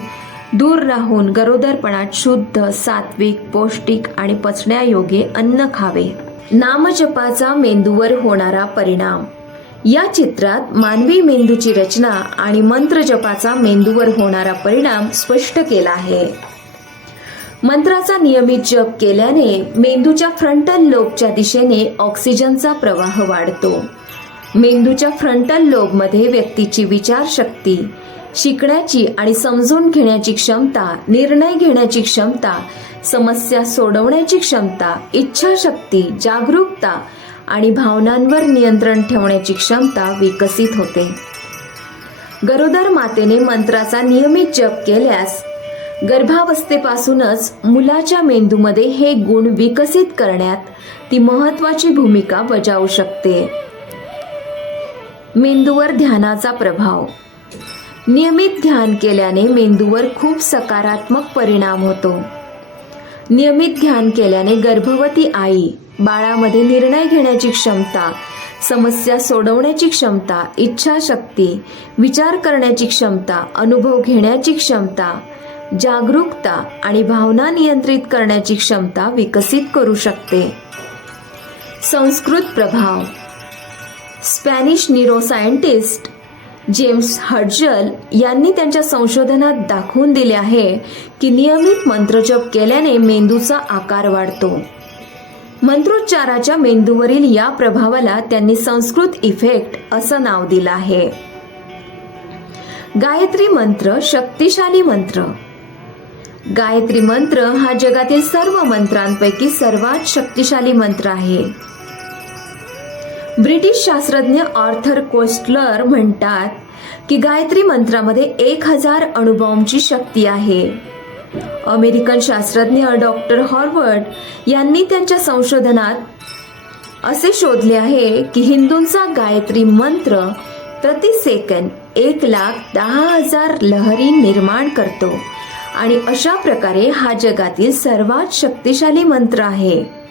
दूर राहून गरोदरपणात शुद्ध, सात्विक, पौष्टिक आणि पचण्यायोग्य अन्न खावे. नामजपाचा मेंदूवर होणारा परिणाम. या चित्रात मानवी मेंदूची रचना आणि मंत्रजपाचा मेंदूवर होणारा परिणाम स्पष्ट केला आहे. मंत्राचा नियमित जप केल्याने मेंदूच्या फ्रंटल लोबच्या दिशेने ऑक्सिजनचा प्रवाह वाढतो. मेंदूच्या फ्रंटल लोबमध्ये व्यक्तीची विचारशक्ती, शिकण्याची आणि समजून घेण्याची क्षमता, निर्णय घेण्याची क्षमता, समस्या सोडवण्याची क्षमता, इच्छाशक्ती, जागरूकता आणि भावनांवर नियंत्रण ठेवण्याची क्षमता विकसित होते. गरोदर मातेने मंत्राचा नियमित जप केल्यास गर्भावस्थेपासूनच मुलाच्या मेंदूमध्ये हे गुण विकसित करण्यात ती महत्त्वाची भूमिका बजावू शकते. मेंदूवर ध्यानाचा प्रभाव. नियमित ध्यान केल्याने मेंदूवर खूप सकारात्मक परिणाम होतो. नियमित ध्यान केल्याने गर्भवती आई बाळामध्ये निर्णय घेण्याची क्षमता, समस्या सोडवण्याची क्षमता, इच्छाशक्ती, विचार करण्याची क्षमता, अनुभव घेण्याची क्षमता, जागरूकता आणि भावना नियंत्रित करण्याची क्षमता विकसित करू शकते. संस्कृत प्रभाव. स्पॅनिश न्यूरोसायंटिस्ट जेम्स हर्जल यांनी त्यांच्या संशोधनात दाखवून दिले आहे की नियमित मंत्रजप केल्याने मेंदूचा आकार वाढतो. मंत्रोच्चाराच्या मेंदूवरील या प्रभावाला त्यांनी संस्कृत इफेक्ट असं नाव दिलं आहे. गायत्री मंत्र शक्तिशाली मंत्र. गायत्री मंत्र हा जगातील सर्व मंत्रांपैकी सर्वात शक्तिशाली मंत्र आहे. ब्रिटिश शास्त्रज्ञ आर्थर कोस्टलर म्हणतात की गायत्री मंत्रामध्ये 1000 अणुबॉम्बची शक्ती आहे. अमेरिकन शास्त्रज्ञ डॉक्टर हॉवर्ड यांनी त्यांच्या संशोधनात असे शोधले आहे की हिंदूंचा गायत्री मंत्र प्रति सेकंद 1,10,000 लहरी निर्माण करतो आणि अशा प्रकारे हा जगातील सर्वात शक्तिशाली मंत्र आहे.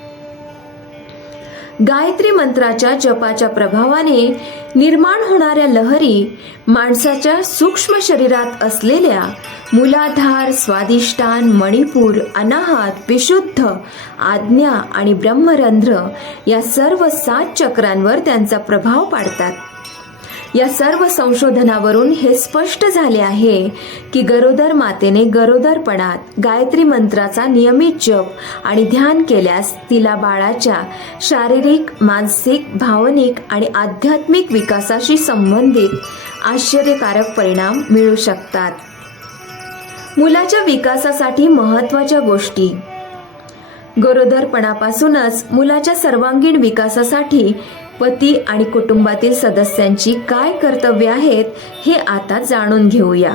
गायत्री मंत्राच्या जपाच्या प्रभावाने निर्माण होणाऱ्या लहरी माणसाच्या सूक्ष्म शरीरात असलेल्या मूलाधार, स्वादिष्टान, मणिपूर, अनाहत, विशुद्ध, आज्ञा आणि ब्रह्मरंध्र या सर्व 7 चक्रांवर त्यांचा प्रभाव पाडतात. या सर्व संशोधनावरून हे स्पष्ट झाले आहे की गरोदर मातेने गरोदरपणात गायत्री मंत्राचा नियमित जप आणि ध्यान केल्यास तिला बाळाच्या शारीरिक, मानसिक, भावनिक आणि आध्यात्मिक विकासाशी संबंधित आश्चर्यकारक परिणाम मिळू शकतात. मुलाच्या विकासासाठी महत्त्वाच्या गोष्टी. गरोदरपणापासूनच मुलाच्या सर्वांगीण विकासासाठी पती आणि कुटुंबातील सदस्यांची काय कर्तव्ये आहेत हे आता जाणून घेऊया.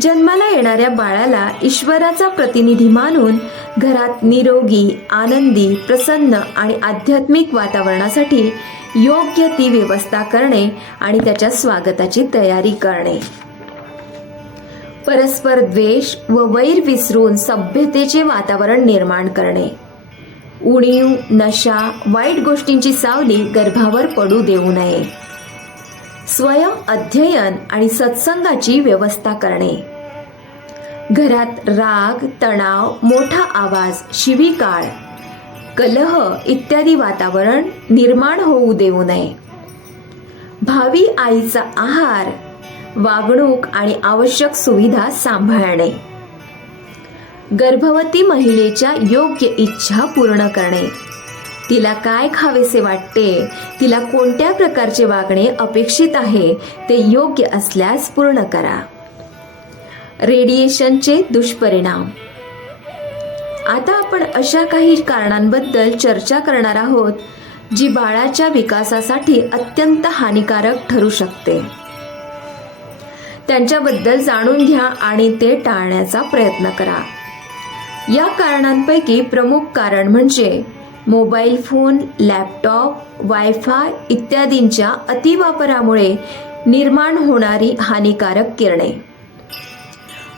जन्माला येणाऱ्या बाळाला ईश्वराचा प्रतिनिधी मानून घरात निरोगी, आनंदी, प्रसन्न आणि आध्यात्मिक वातावरणासाठी योग्य ती व्यवस्था करणे आणि त्याच्या स्वागताची तयारी करणे. परस्पर द्वेष व वैर विसरून सभ्यतेचे वातावरण निर्माण करणे. उणीव, नशा, वाईट गोष्टींची सावली गर्भावर पडू देऊ नये. स्वयं अध्ययन आणि सत्संगाची व्यवस्था करणे. घरात राग, तणाव, मोठा आवाज, शिवीगाळ, कलह इत्यादी वातावरण निर्माण होऊ देऊ नये. भावी आईचा आहार, वागणूक आणि आवश्यक सुविधा सांभाळणे. गर्भवती महिलेच्या योग्य इच्छा पूर्ण करणे. तिला काय खावेसे वाटते, तिला कोणत्या प्रकारचे वागणे अपेक्षित आहे ते योग्य असल्यास पूर्ण करा. रेडिएशनचे दुष्परिणाम. आता आपण अशा काही कारणांबद्दल चर्चा करणार आहोत जी बाळाच्या विकासासाठी अत्यंत हानिकारक ठरू शकते. त्यांच्याबद्दल जाणून घ्या आणि ते टाळण्याचा प्रयत्न करा. या कारणांपैकी प्रमुख कारण म्हणजे मोबाईल फोन, लॅपटॉप, वायफाय इत्यादींच्या अतिवापरामुळे निर्माण होणारी हानिकारक किरणे.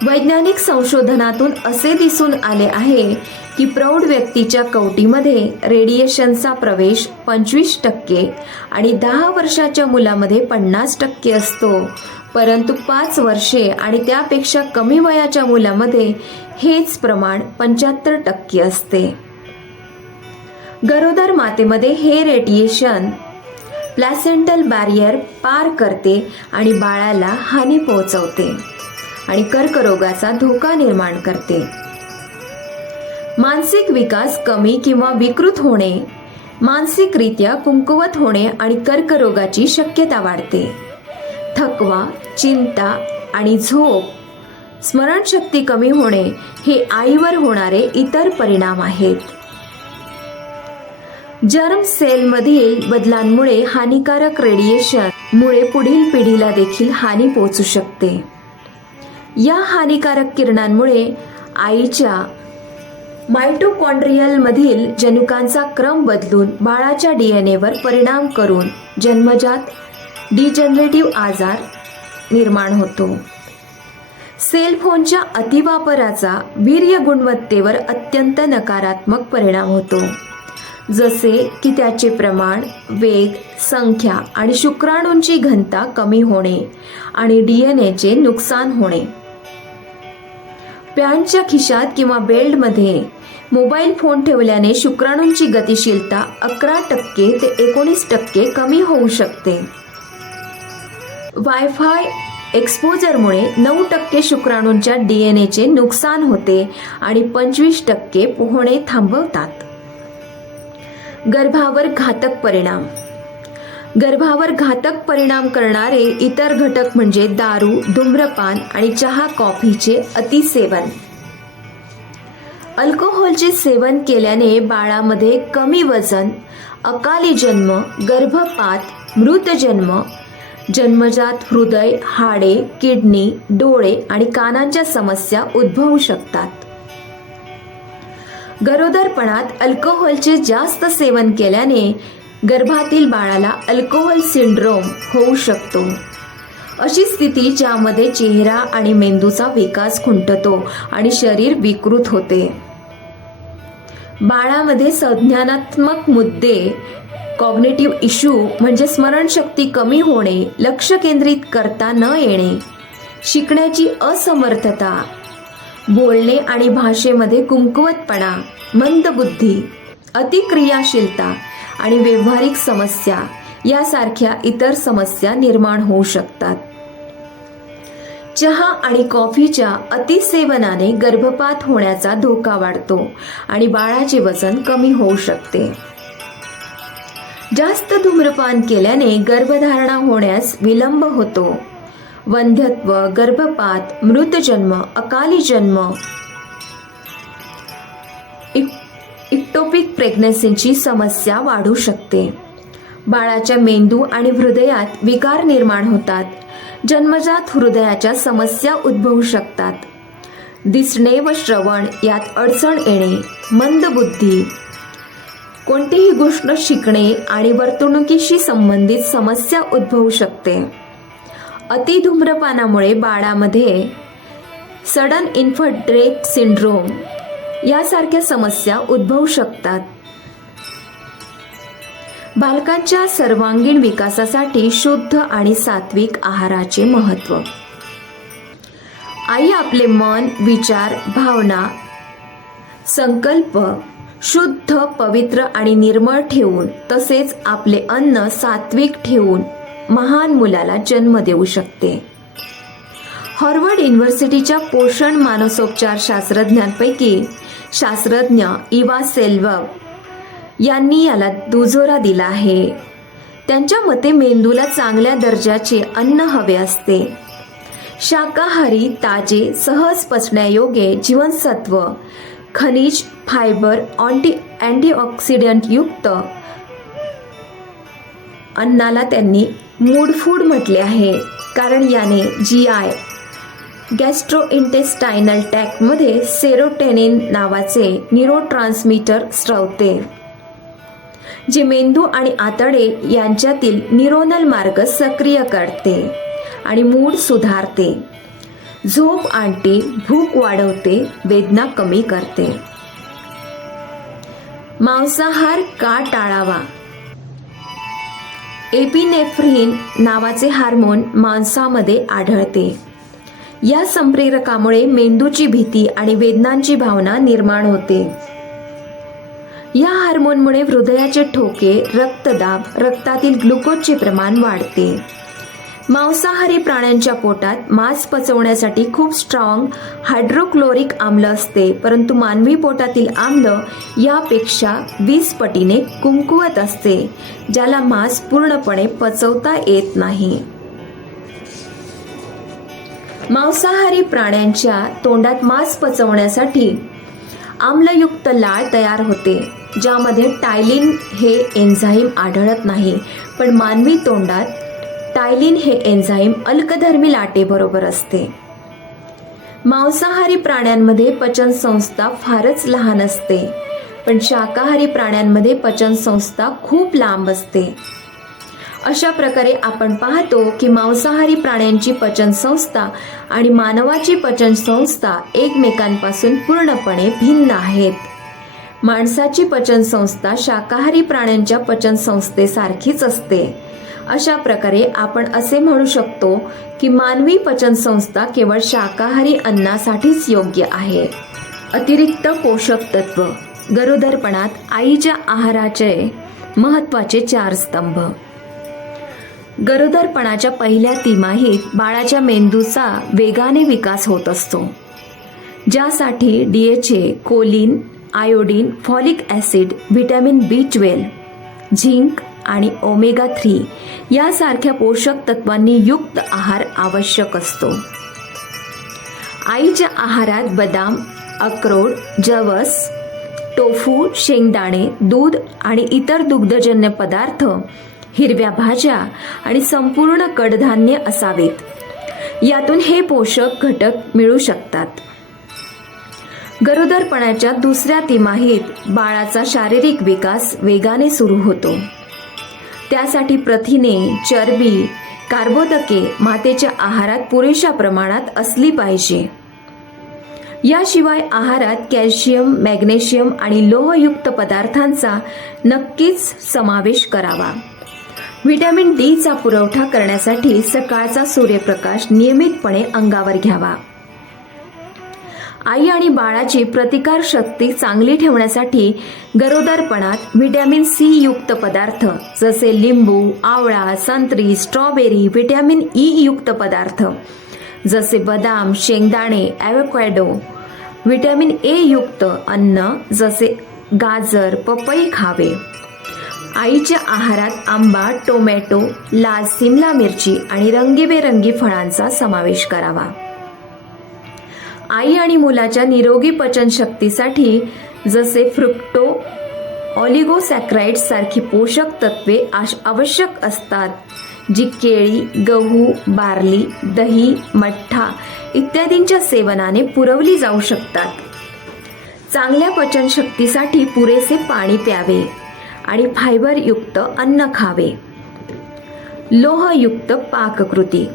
वैज्ञानिक संशोधनातून असे दिसून आले आहे की प्रौढ व्यक्तीच्या कवटीमध्ये रेडिएशनचा प्रवेश 25% आणि 10 वर्षाच्या मुलामध्ये 50% असतो, परंतु 5 वर्षे आणि त्यापेक्षा कमी वयाच्या मुलामध्ये हेच प्रमाण 75% असते. गरोदर मातेमध्ये हे रेडिएशन प्लॅसेंटल बॅरियर पार करते आणि बाळाला हानी पोहोचवते आणि कर्करोगाचा धोका निर्माण करते. मानसिक विकास कमी किंवा विकृत होणे, मानसिकरित्या कमकुवत होणे आणि कर्करोगाची शक्यता वाढते. थकवा, चिंता आणि झोप, स्मरणशक्ती कमी होणे हे आईवर होणारे इतर परिणाम आहेत. जर्म सेलमधील बदलांमुळे हानिकारक रेडिएशन मुळे पुढील पिढीला देखील हानी पोहोचू शकते. या हानिकारक किरणांमुळे आईच्या मायटोकॉन्ड्रियल मधील जनुकांचा क्रम बदलून बाळाच्या DNA वर परिणाम करून जन्मजात डिजनरेटिव्ह आजार निर्माण होतो. सेल फोनच्या अतिवापराचा वीर्य गुणवत्तेवर अत्यंत नकारात्मक परिणाम होतो, जसे की त्याचे प्रमाण, वेग, संख्या आणि शुक्राणूंची घनता कमी होणे आणि DNAचे नुकसान होणे. पॅन्टच्या खिशात किंवा बेल्टमध्ये मोबाईल फोन ठेवल्याने शुक्राणूंची गतिशीलता 11% ते 19% कमी होऊ शकते. वायफाय एक्सपोजरमुळे 9% शुक्राणूंच्या DNAचे नुकसान होते आणि 25% पोहणे थांबवतात. गर्भावर घातक परिणाम. गर्भावर घातक परिणाम करणारे इतर घटक म्हणजे दारू, धूम्रपान आणि चहा, कॉफीचे अतिसेवन. अल्कोहोलचे सेवन केल्याने बाळामध्ये कमी वजन, अकाली जन्म, गर्भपात, मृत जन्म, जन्मजात हृदय, हाडे, किडनी, डोळे आणि कानांच्या समस्या उद्भवू शकतात. गरोदरपणात अल्कोहोलचे जास्त सेवन केल्याने गर्भातील बाळाला अल्कोहोल सिंड्रोम होऊ शकतो. अशी स्थिती ज्यामध्ये चेहरा आणि मेंदूचा विकास खुंटतो आणि शरीर विकृत होते. बाळामध्ये संज्ञानात्मक मुद्दे, कॉग्निटिव्ह इश्यू म्हणजे स्मरणशक्ती कमी होणे, लक्ष केंद्रित करता न येणे, शिकण्याची असमर्थता, बोलणे आणि भाषेमध्ये कमकुवतपणा, मंदबुद्धी, अतिक्रियाशीलता आणि व्यावहारिक समस्या यासारख्या इतर समस्या निर्माण होऊ शकतात. चहा आणि कॉफीच्या अतिसेवनाने गर्भपात होण्याचा धोका वाढतो आणि बाळाचे वजन कमी होऊ शकते. जास्त धूम्रपान केल्याने गर्भधारणा होण्यास विलंब होतो. वंध्यत्व, गर्भपात, मृत जन्म, अकाली जन्म, इक्टोपिक प्रेग्नन्सीची समस्या वाढू शकते. बाळाच्या मेंदू आणि हृदयात विकार निर्माण होतात. जन्मजात हृदयाच्या समस्या उद्भवू शकतात. दिसणे व श्रवण यात अडचण येणे, मंदबुद्धी, कोणतीही गोष्ट शिकणे आणि वर्तणुकीशी संबंधित समस्या उद्भवू शकते. अतिधूम्रपानामुळे बाळामध्ये सडन इन्फंट डेथ सिंड्रोम यासारख्या समस्या उद्भवू शकतात. बालकांच्या सर्वांगीण विकासासाठी शुद्ध आणि सात्विक आहाराचे महत्त्व. आई आपले मन, विचार, भावना, संकल्प शुद्ध, पवित्र आणि निर्मळ ठेवून तसेच आपले अन्न सात्विक ठेवून महान मुलाला जन्म देऊ शकते. हार्वर्ड युनिव्हर्सिटीच्या पोषण मानसोपचार शास्त्रज्ञांपैकी शास्त्रज्ञ इवा सेल्वव यांनी याला दुजोरा दिला आहे. त्यांच्या मते मेंदूला चांगल्या दर्जाचे अन्न हवे असते. शाकाहारी, ताजे, सहज पचण्यायोग्य जीवनसत्व, खनिज, फायबर, अँटीऑक्सिडंट युक्त अन्नाला त्यांनी मूड फूड म्हटले आहे, कारण याने GI गॅस्ट्रोइंटेस्टायनल ट्रॅक्टमध्ये सेरोटोनिन नावाचे न्यूरोट्रान्समीटर स्रवते, जे मेंदू आणि आतडे यांच्यातील न्यूरोनल मार्ग सक्रिय करते आणि मूड सुधारते, झोप आणते, भूक वाढवते, वेदना कमी करते. मांसाहार का टाळावा? एपिनेफ्रिन नावाचे हार्मोन मांसामध्ये आढळते. या संप्रेरकामुळे मेंदूची भीती आणि वेदनांची भावना निर्माण होते. या हार्मोनमुळे हृदयाचे ठोके, रक्तदाब, रक्तातील ग्लुकोजचे प्रमाण वाढते. मांसाहारी प्राण्यांच्या पोटात मांस पचवण्यासाठी खूप स्ट्रॉंग हायड्रोक्लोरिक आम्ल असते, परंतु मानवी पोटातील आम्ल यापेक्षा 20 पटीने कमकुवत असते, ज्याला मांस पूर्णपणे पचवता येत नाही. मांसाहारी प्राण्यांच्या तोंडात मांस पचवण्यासाठी आम्लयुक्त लाळ तयार होते, ज्यामध्ये टायलिन हे एन्झाईम आढळत नाही, पण मानवी तोंडात टायलिन हे एन्झाईम अल्कधर्मी लाटेबरोबर असते. मांसाहारी प्राण्यांमध्ये पचन संस्था फारच लहान असते, पण शाकाहारी प्राण्यांमध्ये पचन संस्था खूप लांब असते. अशा प्रकारे आपण पाहतो की मांसाहारी प्राण्यांची पचन संस्था आणि मानवाची पचन संस्था एकमेकांपासून पूर्णपणे भिन्न आहेत. माणसाची पचन संस्था शाकाहारी प्राण्यांच्या पचन संस्थेसारखीच असते. अशा प्रकारे आपण असे म्हणू शकतो की मानवी पचन संस्था केवळ शाकाहारी अन्नासाठीच योग्य आहे. अतिरिक्त पोषक तत्व. गरोदरपणात आईच्या आहाराचे महत्त्वाचे 4 स्तंभ. गरोदरपणाच्या पहिल्या तिमाहीत बाळाच्या मेंदूचा वेगाने विकास होत असतो, ज्यासाठी DHA, choline, iodine, folic acid, vitamin B12, zinc आणि ओमेगा 3 यासारख्या पोषक तत्वांनी युक्त आहार आवश्यक असतो. आईच्या आहारात बदाम, अक्रोड, जवस, टोफू, शेंगदाणे, दूध आणि इतर दुग्धजन्य पदार्थ, हिरव्या भाज्या आणि संपूर्ण कडधान्य असावेत. यातून हे पोषक घटक मिळू शकतात. गरोदरपणाच्या दुसऱ्या तिमाहीत बाळाचा शारीरिक विकास वेगाने सुरू होतो. त्यासाठी प्रथिने, चरबी, कार्बोदके मातेच्या आहारात पुरेशा प्रमाणात असली पाहिजे. याशिवाय आहारात कॅल्शियम, मॅग्नेशियम आणि लोहयुक्त पदार्थांचा नक्कीच समावेश करावा. व्हिटॅमिन Dचा पुरवठा करण्यासाठी सकाळचा सूर्यप्रकाश नियमितपणे अंगावर घ्यावा. आई आणि बाळाची प्रतिकारशक्ती चांगली ठेवण्यासाठी गरोदरपणात व्हिटॅमिन C युक्त पदार्थ जसे लिंबू, आवळा, संत्री, स्ट्रॉबेरी, व्हिटॅमिन E युक्त पदार्थ जसे बदाम, शेंगदाणे, ॲव्होकॅडो, व्हिटॅमिन A युक्त अन्न जसे गाजर, पपई खावे. आईच्या आहारात आंबा, टोमॅटो, लाल सिमला मिरची आणि रंगीबेरंगी फळांचा समावेश करावा. आई आणि मुलाच्या निरोगी पचनशक्तीसाठी जसे फ्रुक्टो, ऑलिगोसॅक्राइड्स सारखी पोषक तत्वे आवश्यक असतात, जी केळी, गहू, बार्ली, दही, मठ्ठा इत्यादींच्या सेवनाने पुरवली जाऊ शकतात. चांगल्या पचनशक्तीसाठी पुरेसे पाणी प्यावे आणि फायबरयुक्त अन्न खावे. लोहयुक्त पाककृती.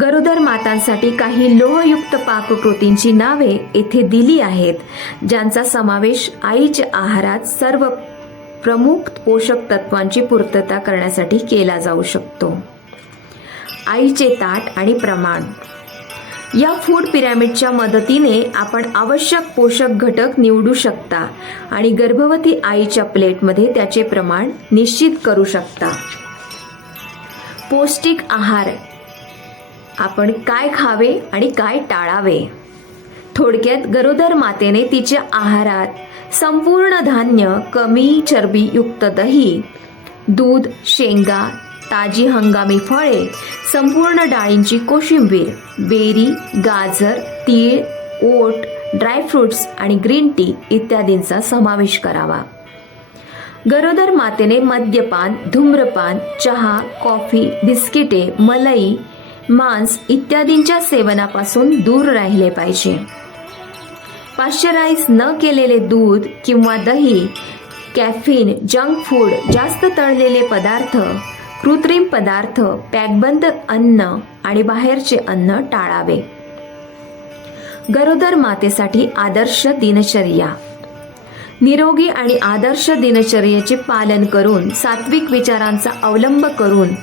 गरोदर मातांसाठी काही लोहयुक्त पाककृतींची नावे येथे दिली आहेत, ज्यांचा समावेश आईच्या आहारात सर्व प्रमुख पोषक तत्वांची पूर्तता करण्यासाठी केला जाऊ शकतो. आईचे ताट आणि प्रमाण. या फूड पिरॅमिडच्या मदतीने आपण आवश्यक पोषक घटक निवडू शकता आणि गर्भवती आईच्या प्लेटमध्ये त्याचे प्रमाण निश्चित करू शकता. पौष्टिक आहार. आपण काय खावे आणि काय टाळावे. थोडक्यात गरोदर मातेने तिच्या आहारात संपूर्ण धान्य, कमी चरबीयुक्त दही, दूध, शेंगा, ताजी हंगामी फळे, संपूर्ण डाळींची कोशिंबीर, बेरी, गाजर, तीळ, ओट, ड्रायफ्रुट्स आणि ग्रीन टी इत्यादींचा समावेश करावा. गरोदर मातेने मद्यपान, धूम्रपान, चहा, कॉफी, बिस्किटे, मलाई, मांस इत्यादींच्या सेवनापासून दूर राहिले पाहिजे. पाश्चराइज न केलेले दूध किंवा दही, कॅफीन, जंक फूड, जास्त तळलेले पदार्थ, कृत्रिम पदार्थ, पॅकबंद अन्न आणि बाहेरचे अन्न टाळावे. गरोदर मातेसाठी आदर्श दिनचर्या. निरोगी आणि आदर्श दिनचर्येचे पालन करून, सात्विक विचारांचा अवलंब करून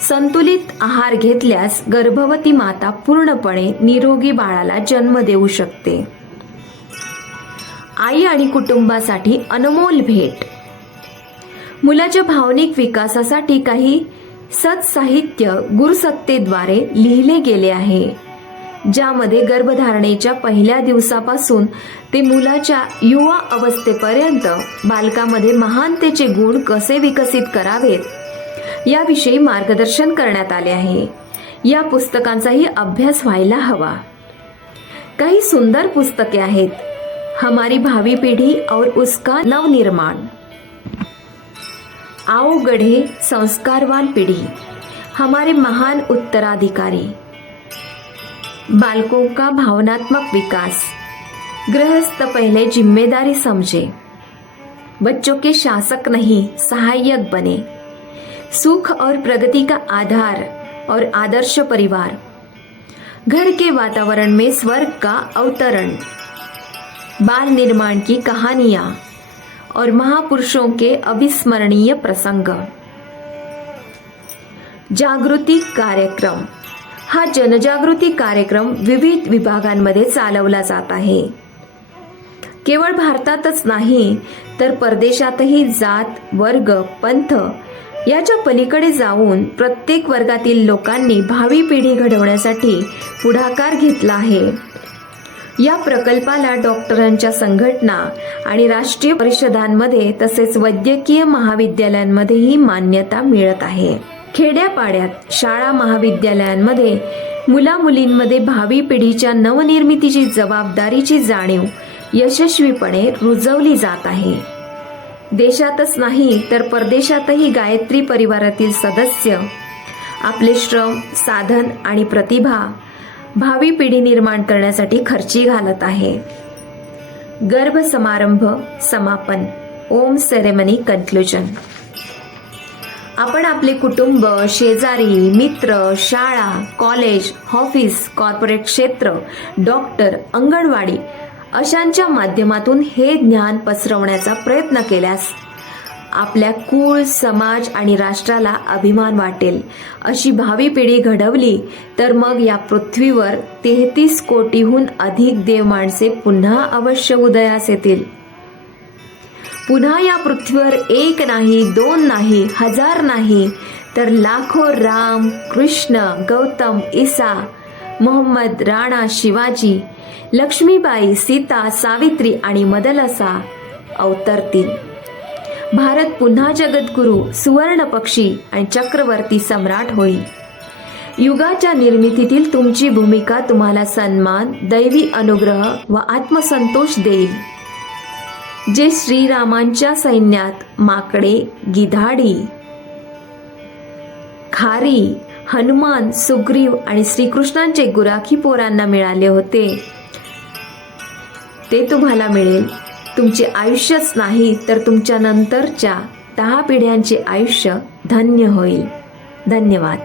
संतुलित आहार घेतल्यास गर्भवती माता पूर्णपणे निरोगी बाळाला जन्म देऊ शकते. आई आणि कुटुंबासाठी अनमोल भेट. मुलाच्या भावनिक विकासासाठी काही सत्साहित्य गुरुसत्तेद्वारे लिहिले गेले आहे, ज्यामध्ये गर्भधारणेच्या पहिल्या दिवसापासून ते मुलाच्या युवा अवस्थेपर्यंत बालकामध्ये महानतेचे गुण कसे विकसित करावेत याविषयी मार्गदर्शन करण्यात आले आहे. या पुस्तकांचाही अभ्यास व्हायला हवा. काही सुंदर पुस्तके आहेत. हमारी भावी पीढ़ी और उसका नवनिर्माण, आओ गढ़े संस्कारवान पीढ़ी, हमारे महान उत्तराधिकारी, बालकों का भावनात्मक विकास, गृहस्थ पहले जिम्मेदारी समझे, बच्चों के शासक नहीं सहायक बने, सुख और प्रगति का आधार और आदर्श परिवार, घर के वातावरण में स्वर्ग का अवतरण, बाल निर्माण की कहानियां और महापुरुषों के अविस्मरणीय प्रसंग. जागृती कार्यक्रम. हा जनजागृती कार्यक्रम विविध विभागांमध्ये चालवला जात आहे. केवळ भारतातच नाही तर परदेशातही जात, वर्ग, पंथ याच्या पलीकडे जाऊन प्रत्येक वर्गातील लोकांनी भावी पिढी घडवण्यासाठी पुढाकार घेतला आहे. या प्रकल्पाला डॉक्टरांच्या संघटना आणि राष्ट्रीय परिषदांमध्ये तसेच वैद्यकीय महाविद्यालयांमध्येही मान्यता मिळत आहे. खेड्यापाड्यात शाळा महाविद्यालयांमध्ये मुला-मुलींमध्ये भावी पिढीच्या नवनिर्मितीची जबाबदारीची जाणीव यशस्वीपणे रुजवली जात आहे. देशातच नाही तर परदेशातही गायत्री परिवारातील सदस्य आपले श्रम, साधन आणि प्रतिभा भावी पिढी निर्माण करण्यासाठी खर्ची घालत आहे. गर्भ समारंभ समापन. ओम सेरेमनी कन्क्लुजन. आपण आपले कुटुंब, शेजारी, मित्र, शाळा, कॉलेज, ऑफिस, कॉर्पोरेट क्षेत्र, डॉक्टर, अंगणवाडी अशांच्या माध्यमातून हे ज्ञान पसरवण्याचा प्रयत्न केल्यास आपल्या कुळ, समाज आणि राष्ट्राला अभिमान वाटेल. अशी भावी पिढी घडवली तर मग या पृथ्वीवर 33 कोटीहून अधिक देव माणसे पुन्हा अवश्य उदयास येतील. पुन्हा या पृथ्वीवर एक नाही, दोन नाही, हजार नाही तर लाखो राम, कृष्ण, गौतम, ईसा, मोहम्मद, राणा, शिवाजी, लक्ष्मीबाई, सीता, सावित्री आणि मदलसा अवतरतील. भारत पुन्हा जगद्गुरु, सुवर्ण पक्षी आणि चक्रवर्ती सम्राट होईल. युगाच्या निर्मितीतील तुमची भूमिका तुम्हाला सन्मान, दैवी अनुग्रह व आत्मसंतोष देईल. जे श्रीरामांच्या सैन्यात माकडे, गिधाडी, खारी, हनुमान, सुग्रीव आणि श्रीकृष्णांचे गुराखी पोरांना मिळाले होते ते तुम्हाला मिळेल. तुमचे आयुष्यच नाही तर तुमच्या नंतरच्या 10 पिढ्यांचे आयुष्य धन्य होईल. धन्यवाद.